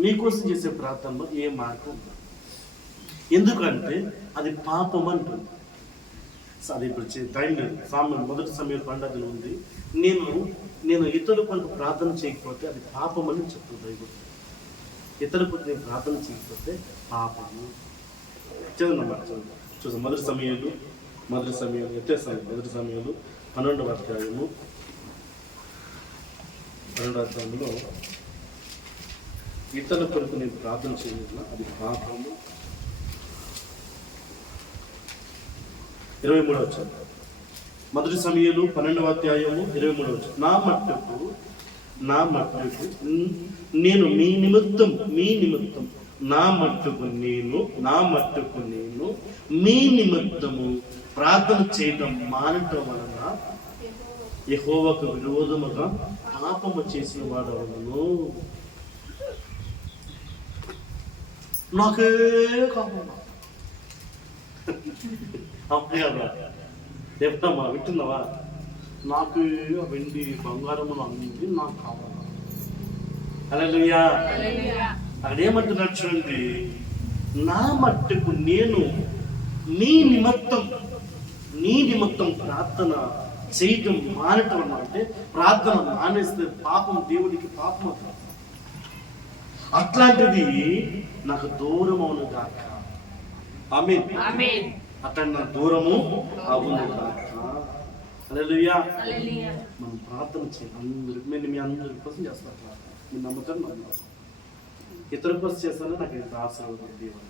మీకోసం చేసే ప్రార్థనలో ఏ మార్పు ఉండదు. ఎందుకంటే అది పాపం అంటుంది. అది ఇప్పుడు టైం లేదు, మొదటి సమయం పండుగ ఉంది. నేను ఇతరుల కొరకు ప్రార్థన చేయకపోతే అది పాపం అని చెప్తుంది బైబిల్. ఇతరుల కొరకు నేను ప్రార్థన చేయకపోతే పాపము. చదువున్నమాట చూసాం. మొదటి సమయాలు 12వ అధ్యాయము 12వ అధ్యాయంలో ఇతరుల కొరకు నేను ప్రార్థన చేయలేదు, అది పాపము. 23వ వచనం. మొదటి సమయాలు 12వ అధ్యాయము 23వ వచనం. నా మట్టుకు నేను మీ నిమిత్తం నా మట్టుకు నేను మీ నిమిత్తము ప్రార్థన చేయడం మానటం వలన యెహోవాకు విరోధముగా పాపము చేసిన వాడవలను. నాకే కాకుండా చెప్తామా, వింటున్నావా? నాకు వెండి బంగారము అన్ని నాకు కావాలి. హల్లెలూయా. అక్కడ ఏమంటున్నాడు చూడండి, నా మట్టుకు నేను నీ నిమిత్తం ప్రార్థన చేయటం మానటం అంటే ప్రార్థన మానేస్తే పాపం, దేవుడికి పాపం అవుతుంది. అట్లాంటిది నాకు దూరం అవును గాక. ఆమేన్. అట్లా నా దూరము అవును గాక. హల్లెలూయా. మనం ప్రార్థన చేయాలి. అందరూ మీ అందరి కోసం చేస్తారు ప్రార్థన. మీ నమ్మకం నమ్మకం ఇతరుల కోసం చేస్తానో నాకు ఎంత ఆశీర్వాదం దేవుడు.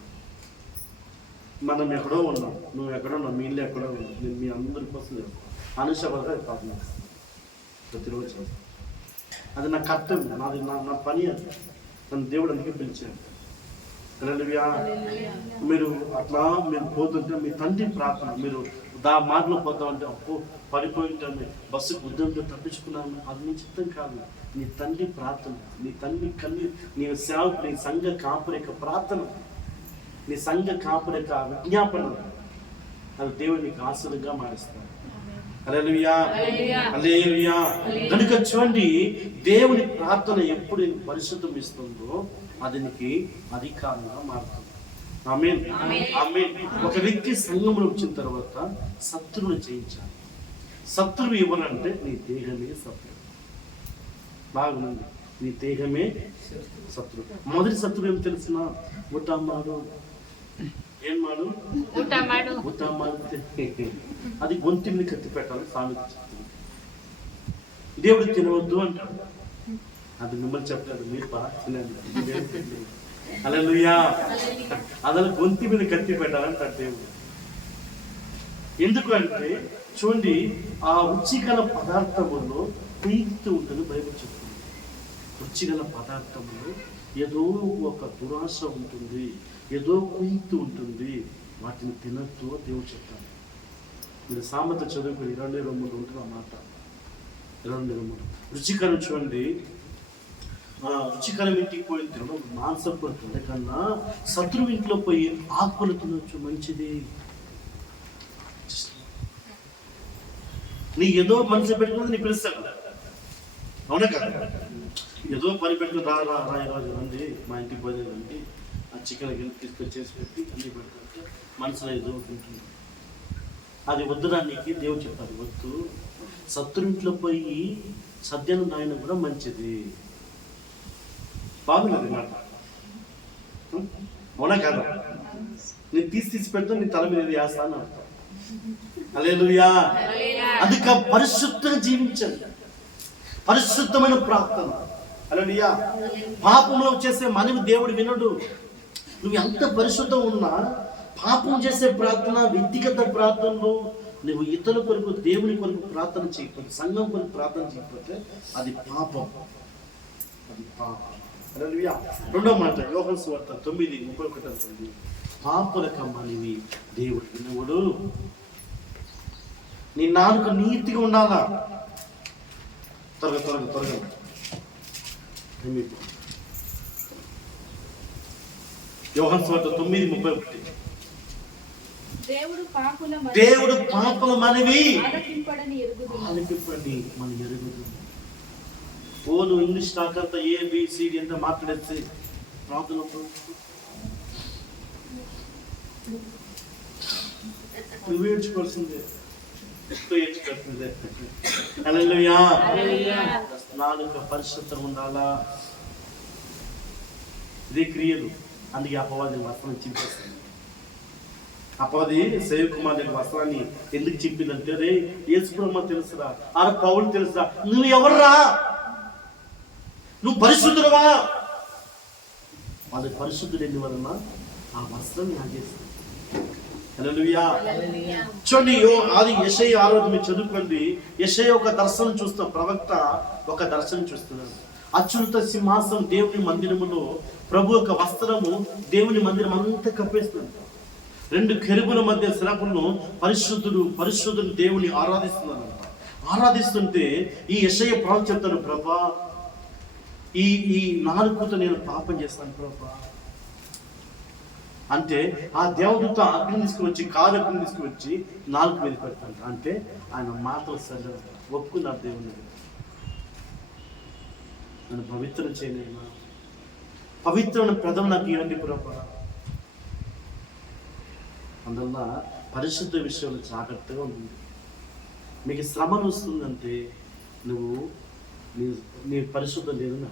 మనం ఎక్కడో ఉన్నాం, నువ్వు ఎక్కడో ఉన్నావు, మీ ఇల్లు ఎక్కడో ఉన్నావు, నేను మీ అందరి కోసం చేస్తాను. అనుషపడగా ప్రార్థన చేస్తాను, ప్రతిరోజు చేస్తాను. అది నా కర్తవ్యం, నా పని. అది నన్ను దేవుడు అందుకే పిలిచాడు. హల్లెలూయా. మీరు పోతుంటే మీ తండ్రి ప్రార్థన, మీరు మాటలో పోతామంటే అప్పు పడిపోయి ఉంటాను, బస్సుకు ఉద్యోగంతో తప్పించుకున్నాను, అది నీ చిత్తం కాదు. నీ తండ్రి ప్రార్థన, నీ తండ్రి నీ సేవకు, నీ సంఘ కాపురేక ప్రార్థన, నీ సంఘ కాపురేక విజ్ఞాపన, అది దేవుడు నీకు ఆశీర్వాదంగా మారుస్తాడు. హల్లెలూయా. హల్లెలూయా. కనుక చూడండి, దేవుని ప్రార్థన ఎప్పుడు పరిశుద్ధం ఇస్తుందో అది నీకు అధికారంగా మారుతుంది. ఆమేన్. ఒక వ్యక్తి సంఘంలో వచ్చిన తర్వాత శత్రువుని జయించాలి. శత్రువు ఎవరంటే నీ దేహమే శత్రువు. బాగుంది, నీ దేహమే శత్రువు. మొదటి శత్రువు ఏం తెలిసిన? ఉటామాడు. ఏం మాడు? ఉటామాడు. అది గొంతుని కత్తి పెట్టాలి. సామెత చెప్తుంది. దేవుడు తినవద్దు అంటాడు. అది మిమ్మల్ని చెప్పలేదు, మీరు బాగా తినండి. హల్లెలూయా. అసలు గొంతు మీద కత్తి పెట్టాలంటాడు దేవుడు. ఎందుకు అంటే చూడండి, ఆ రుచిగల పదార్థములో కుయుక్తి ఉంటుంది బైబిల్ చెప్తుంది. రుచిగల పదార్థములో ఏదో ఒక దురాశ ఉంటుంది, ఏదో కుయుక్తి ఉంటుంది, వాటిని తినద్దు దేవుడు చెప్తాడు. మీరు సామెత చదువుకుని 22 ఉంటుంది ఆ మాట. 22 రుచికరం. చూడండి, రుచికరం ఇంటికి పోయిన తినడం మాంసం పడుతుంది కన్నా శత్రువు ఇంట్లో పోయి ఆకులు తినొచ్చు, మంచిది. నీ ఏదో మనసు పెట్టుకున్నది నీ పిలుస్తాను, అవునా కదా? ఏదో పని పెట్టుకుని రాజు రండి, మా ఇంటికి పోయి రండి, ఆ చికెన్ గిన్నె తీసుకొచ్చేసి పెట్టి అన్ని పెట్టుకుంటే మనసులో ఏదో ఉంటుంది. అది వద్దురా నీకు దేవుడు చెప్పాలి, వద్దు. శత్రు ఇంట్లో పోయి సద్యను నాయన కూడా మంచిది. బాగున్నది మాట, అవునా కదా? నేను తీసి పెడతా, నీ తల మీద వేస్తాను అర్థం. హల్లెలూయా. అందుక పరిశుద్ధంగా జీవించండి, పరిశుద్ధమైన ప్రార్థన. హల్లెలూయా. పాపంలో చేసే మనవి దేవుడు వినడు. నువ్వు ఎంత పరిశుద్ధం ఉన్నా పాపం చేసే ప్రార్థన, వ్యక్తిగత ప్రార్థనలు, నువ్వు ఇతరుల కొరకు, దేవుని కొరకు ప్రార్థన చేయకపోతే, సంఘం కొరకు ప్రార్థన చేయకపోతే అది పాపం. అది పాపం. హల్లెలూయా. రెండో మాట యోహాను సువార్త 9:31 పాపులకు మనవి దేవుడు వినవుడు. నీ నాలుక నీతిగా ఉండాలా. త్వరగా యోహాను సువార్త 9:31 దేవుడు పాపల మనవి ఆలకింపడని మనం ఎరుగుతుంది. ఓ నువ్వు ఇంగ్లీష్ టాకంతా ABCD అంతా మాట్లాడేస్తే ప్రార్థన నువ్వు ఏడ్చుకోవాల్సిందే, ఎక్కువ ఏడ్చుకోవాల్సిందే. హల్లెలూయా. నాలుక పరిశుద్ధం ఉండాలా. ఇదే క్రియలు. అందుకే అపవాది వస్త్రం చింపేస్తుంది. అపవాది సేవకుమార్ వస్త్రాన్ని ఎందుకు చింపిందంటే రే యేసుప్రభు తెలుసురా, ఆ పౌలు తెలుసురా, నువ్వు ఎవర్రా, నువ్వు పరిశుద్ధుడవా. వాళ్ళకి పరిశుద్ధుడు ఎన్ని వలన ఆ వస్త్రం నాగేస్తుంది. హల్లెలూయా. చూడండి అది యెషయా 6 మీరు చదువుకోండి. యెషయా ఒక దర్శనం చూస్తాం, ప్రవక్త ఒక దర్శనం చూస్తున్నాడు. అత్యున్నత సింహాసనం దేవుని మందిరములో ప్రభు యొక్క వస్త్రము దేవుని మందిరం అంతా కప్పేస్తున్నాడు. 2 కెరూబుల మధ్య శిరపులను పరిశుద్ధుడు దేవుని ఆరాధిస్తుంటే ఈ యెషయా ప్రవక్త చెప్తాడు, ప్రభా ఈ నాలుకతో నేను పాపం చేస్తాను ప్రభా అంటే ఆ దేవదూత అగ్ని తీసుకువచ్చి అగ్ని తీసుకువచ్చి నాలుగు మీద పెడతాడు. అంటే ఆయన మాటలు సరే ఒప్పుకున్నారు దేవుని. నన్ను పవిత్రం చేయలేమా, పవిత్రమైన ప్రథమ నాకు ఇవ్వండి ప్రభా. అందువల్ల పరిశుద్ధ విషయంలో జాగ్రత్తగా ఉంటుంది. మీకు శ్రమను వస్తుందంటే నువ్వు నీ పరిశుద్ధం లేదన్నా,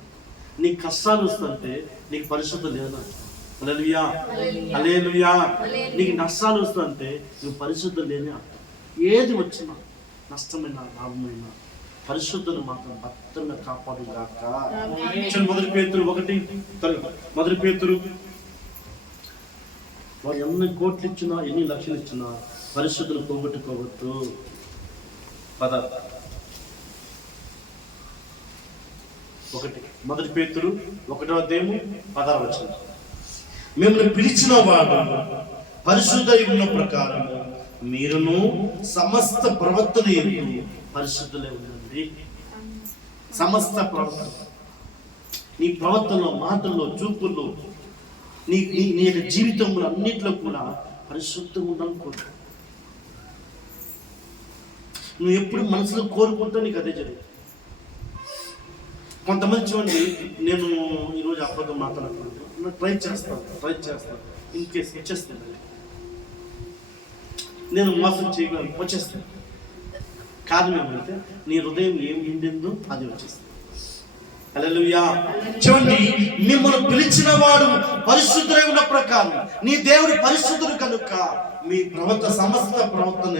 నీ కష్టాలు వస్తుందంటే నీకు పరిశుద్ధం లేదన్నా. హల్లెలూయా, హల్లెలూయా. నీకు నష్టాలు వస్తుందంటే నువ్వు పరిశుద్ధం లేని అర్థం. ఏది వచ్చినా నష్టమైన లాభమైన పరిశుద్ధను మాత్రం భద్రంగా కాపాడు గాక. మొదటి పేతురు 1 వారు ఎన్ని కోట్లు ఇచ్చినా ఎన్ని లక్షలు ఇచ్చినా పరిశుద్ధులు పోగొట్టుకోవద్దు. మొదటి పేతురు 1:16 మిమ్మల్ని పిలిచిన వాడు పరిశుద్ధ యుగ్మ ప్రకారం మీరును సమస్త ప్రవర్తన పరిశుద్ధులే ఉండండి. సమస్త ప్రవర్తన, నీ ప్రవర్తనలో, మాటల్లో, చూపుల్లో, నీ యొక్క జీవితంలో అన్నింటిలో కూడా పరిశుద్ధంగా ఉండాలని కోరు. నువ్వు ఎప్పుడు మనసులో కోరుకుంటా నీకు అదే జరుగుతుంది. కొంతమంది చూడండి, నేను ఈరోజు అప్పటితో మాట్లాడుతున్నాను, ట్రై చేస్తాను ఇన్కేస్ వచ్చేస్తాను, నేను మోసం చేయగలను, వచ్చేస్తాను. కారణం ఏమంటే నీ హృదయం ఏం నిండిందో అది వచ్చేస్తుంది. హల్లెలూయా. చూడండి, మిమ్మల్ని పిలిచిన వాడు పరిశుద్ధుడై ఉన్న ప్రకారం నీ దేవుడు పరిశుద్ధుడు కనుక మీ సమస్త ప్రవర్తన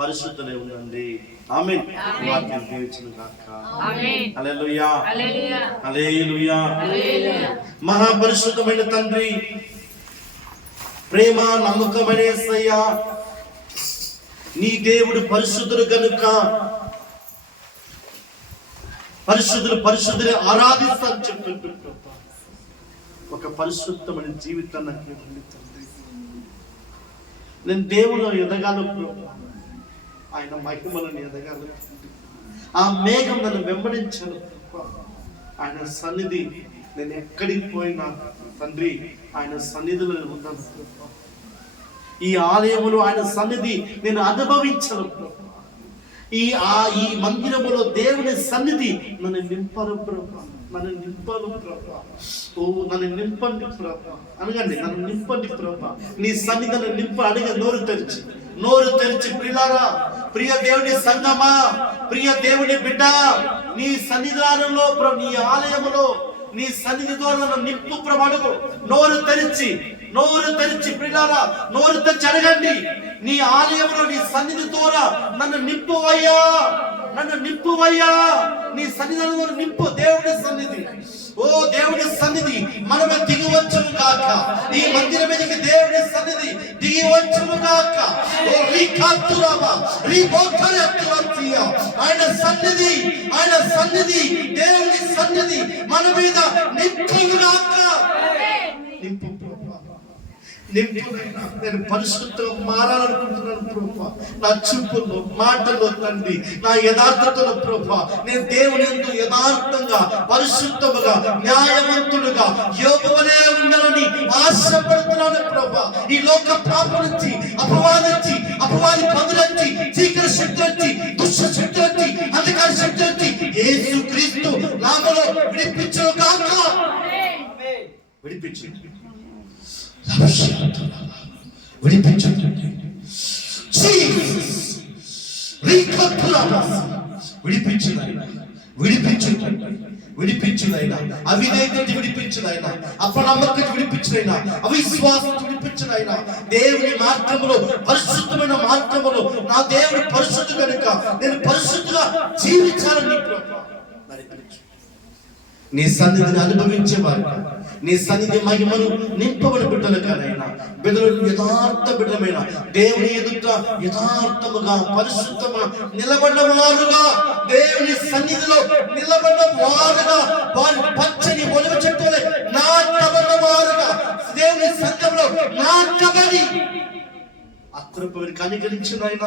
పరిశుద్ధులై ఉండండి. ఆమేన్. వాక్యం దీవించును గాక. ఆమేన్. హల్లెలూయా, హల్లెలూయా, హల్లెలూయా. మహాపరిశుద్ధమైన తండ్రి, ప్రేమ నమ్మకమైన యేసయ్యా, నీ దేవుడు పరిశుద్ధుడు కనుక పరిశుద్ధులు ఆరాధిస్తారని చెప్తుంటారు. ఒక పరిశుద్ధమైన జీవితాన్ని నాకు ఇవ్వండి తండ్రి. నేను దేవుడు ఎదగాలి, ఆయన మహిమలను ఎదగాలి. ఆ మేఘం నన్ను వెంబడించాను. ఆయన సన్నిధి నేను ఎక్కడికి పోయినా తండ్రి ఆయన సన్నిధిలో ఉన్నాను. ఈ ఆలయములో ఆయన సన్నిధి నేను అనుభవించను. ఈ మందిరములో దేవుని సన్నిధి నన్ను నింపాలి ప్రభా, నన్ను నింపాలి ప్రభా. ఓ నన్ను నింపండి ప్రభా, అనగండి నన్ను నింపండి ప్రభా. నీ సన్నిధి నన్ను నింప అడిగ నోరు తెరిచి ప్రియ దేవుని సంగమా, ప్రియ దేవుని బిడ్డ, నీ సన్నిధానంలో నీ ఆలయములో నీ సన్నిధి ద్వారా నన్ను నింపు ప్రభు. అడుగు, నోరు తెరిచి ప్రియులారా, నోరు తెరిచి అడగండి. నీ ఆలయంలో నీ సన్నిధి ద్వారా నన్ను నింపువయ్యా, నీ సన్నిధిలో నింపు. దేవుడి సన్నిధి, ఓ దేవుడి సన్నిధి మనమే దిగివచ్చును గాక. ఈ మందిరం మీదకి దేవుడి సన్నిధి దిగివచ్చును గాక. ఓ ఆయన సన్నిధి దేవుని సన్నిధి మన మీద నింపుగాక. నింపు ప్రభువా, నింపునైనా. నేను పరిశుద్ధంగా మారాలనుకుంటున్నాను ప్రభువా. నా చూపుల్లో, మాటల్లో తండ్రి, నా యథార్థతలో ప్రభువా, నేను దేవుని యందు యథార్థంగా, పరిశుద్ధముగా, న్యాయవంతుడుగా, యోబువలే ఉండాలని ఆశపడుతున్నాను ప్రభువా. ఈ లోక పాపం నుంచి, అపవాది నుంచి, అపవాది పనుల నుంచి, చీకటి శక్తి నుంచి, దుష్ట శక్తి నుంచి, అంధకార శక్తి నుంచి యేసుక్రీస్తు నామములో విడిపించును గాక. విడిపించు, విడిపించునైనా, అవిధేయతను విడిపించునైనా, అపనమ్మకం విడిపించునైనా, అవిశ్వాసం విడిపించునైనా, దేవుని మార్గములో, పరిశుద్ధమైన మార్గములో, నా దేవుని పరిశుద్ధ కనుక నేను పరిశుద్ధిగా జీవించాలని నడిపించు. నీ సన్నిధిని అనుభవించేవారు, నీ సన్నిధి మహిమను నింపబడి బిడ్డలు కానైనా, బిడ్డలు యథార్థ బిడ్డలమైన దేవుని ఎదుట యథార్థముగా, పరిశుద్ధముగా నిలబడిన వారుగా, దేవుని సన్నిధిలో నిలబడిన వారుగా, వారి పచ్చని ఒలివ చెట్టులే నాటబడిన వారుగా, దేవుని సంఘంలో నాటబడి ఆ కృపను కనికరించిన ఆయన,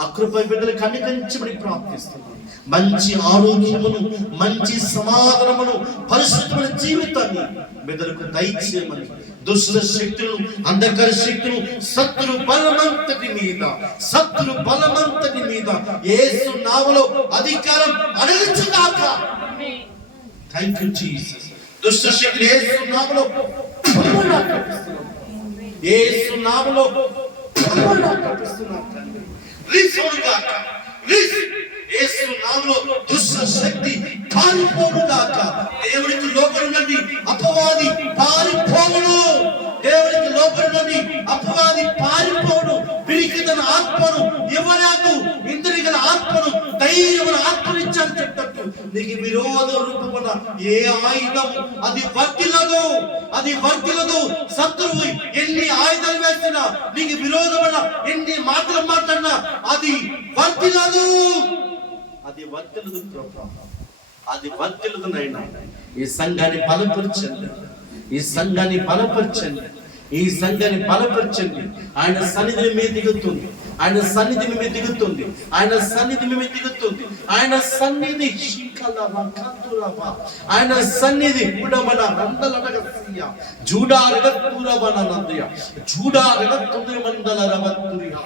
ఆ కృప బిడ్డలు కనికరించమని ప్రార్థిస్తున్నాను. మంచి ఆరోగ్యమును, మంచి సమాధానమును, పరిశుద్ధమైన జీవితాన్ని బిడ్డలకు దయచేయమని, దుష్ట శక్తులను, అంధకార శక్తులను, శత్రు బలమంతటి మీద యేసు నామములో అధికారం అణిగించుగాక. Thank you Jesus. దుష్ట శక్తులు యేసు నామములో యేసు నామములో యేసు నామములో దుష్ట శక్తి పారిపోవుగాక. దేవునికి లోబడి అపవాది పారిపోవును. దేవునికి లోబడి అపవాది పారిపోవును. పిరికిదన ఆత్మను ఇవ్వలేదు, ఇంద్రియ గల ఆత్మను, ధైర్యమున ఆత్మనిచ్చాను చెప్తట్టు నీకు విరోధ రూపమున ఏ ఆయుధము అది వర్తిల్లదు. శత్రువు ఎన్ని ఆయుధాలు వేసినా, నీకు విరోధమైన ఎన్ని మాటలు మాట్లాడినా అది వర్తిల్లదు ప్రభు. అది వర్తిల్లదు నైనా. ఈ సంఘాన్ని బలపరచండి. ఆయన సన్నిధి మీద దిగుతుంది. ఆయన సన్నిధి ఉడమన రందలనగసియ జూడారగతురబన నందయ జూడారగతుర మండల రవతురియ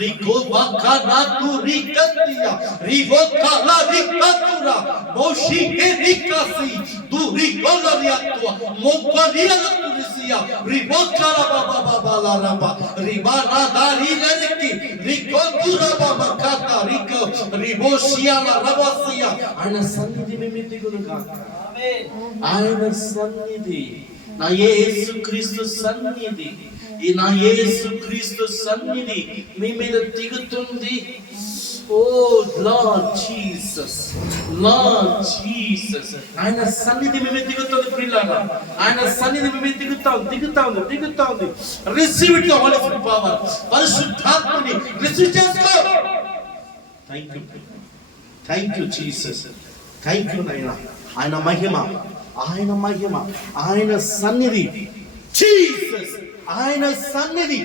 రికో బకనాతు రికతియ రివోకల రికతుర మోషికే రికసి దురికొలరియత్వ మోకరియలతురిసియ రివోకల బాబా లారబా రిబానా దారిలరికి రికోతురబ మకత రికో రిబోషియాల రవసియ. ఆయన సన్నిధి మేము దిగునుగాక. ఆయన సన్నిధి, నా యేసుక్రీస్తు సన్నిధి, నా యేసుక్రీస్తు సన్నిధి మీ మీద దిగుతుంది. ఓ లార్డ్ జీసస్, ఆయన సన్నిధి మీ మీద దిగుతుంది పిల్లలు. ఆయన సన్నిధి మీ మీద దిగుతుంది. Receive it Holi power. పరిశుద్ధాత్మని రిసీవ్ చేసుకో. Thank you Jesus. థాంక్యూ నైనా. ఆయన మహిమ, ఆయన సన్నిధి, జీసస్, ఆయన సన్నిధి.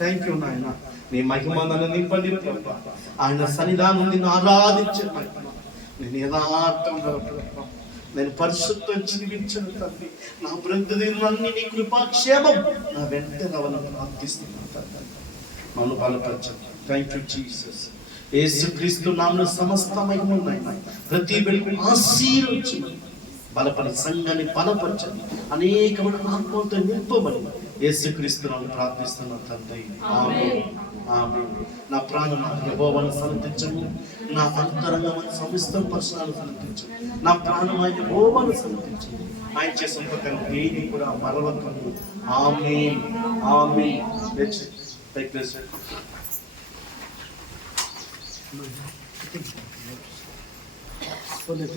థాంక్యూ నాయన. నీ మహిమ నన్ను నింపండి ప్రభా. ఆయన సన్నిధానం నిన్ను ఆరాధించే మహిమ నేను యథార్థంగా ప్రభా, నేను పరిశుద్ధం జీవించను తండ్రి. నా బ్రతుకులన్నీ నీ కృపాక్షేమం నా వెంట నవలను ప్రార్థిస్తున్నాను తండ్రి. నన్ను బలపరచండి. Thank you Jesus. యేసుక్రీస్తు నామములో సమస్త మహిమ ఉన్నాయి. ప్రతి బిడ్డను ఆశీర్వదించమని, బలపరి సంఘాన్ని బలపరచండి. అనేకమైన ఆత్మలతో నింపమని యేసుక్రీస్తు నామములో ప్రార్థిస్తున్నాను తండ్రి. ఆమేన్. నా ప్రాణం యెహోవాను సన్నిధించము, నా అంతరంగమైన సమస్తం పరిశుద్ధాలను సన్నిధించము. నా ప్రాణం యెహోవాను సన్నిధించము. ఆయన చేసిన ప్రకారం ఏది కూడా మరవకము. ఆమేన్. Take this. What is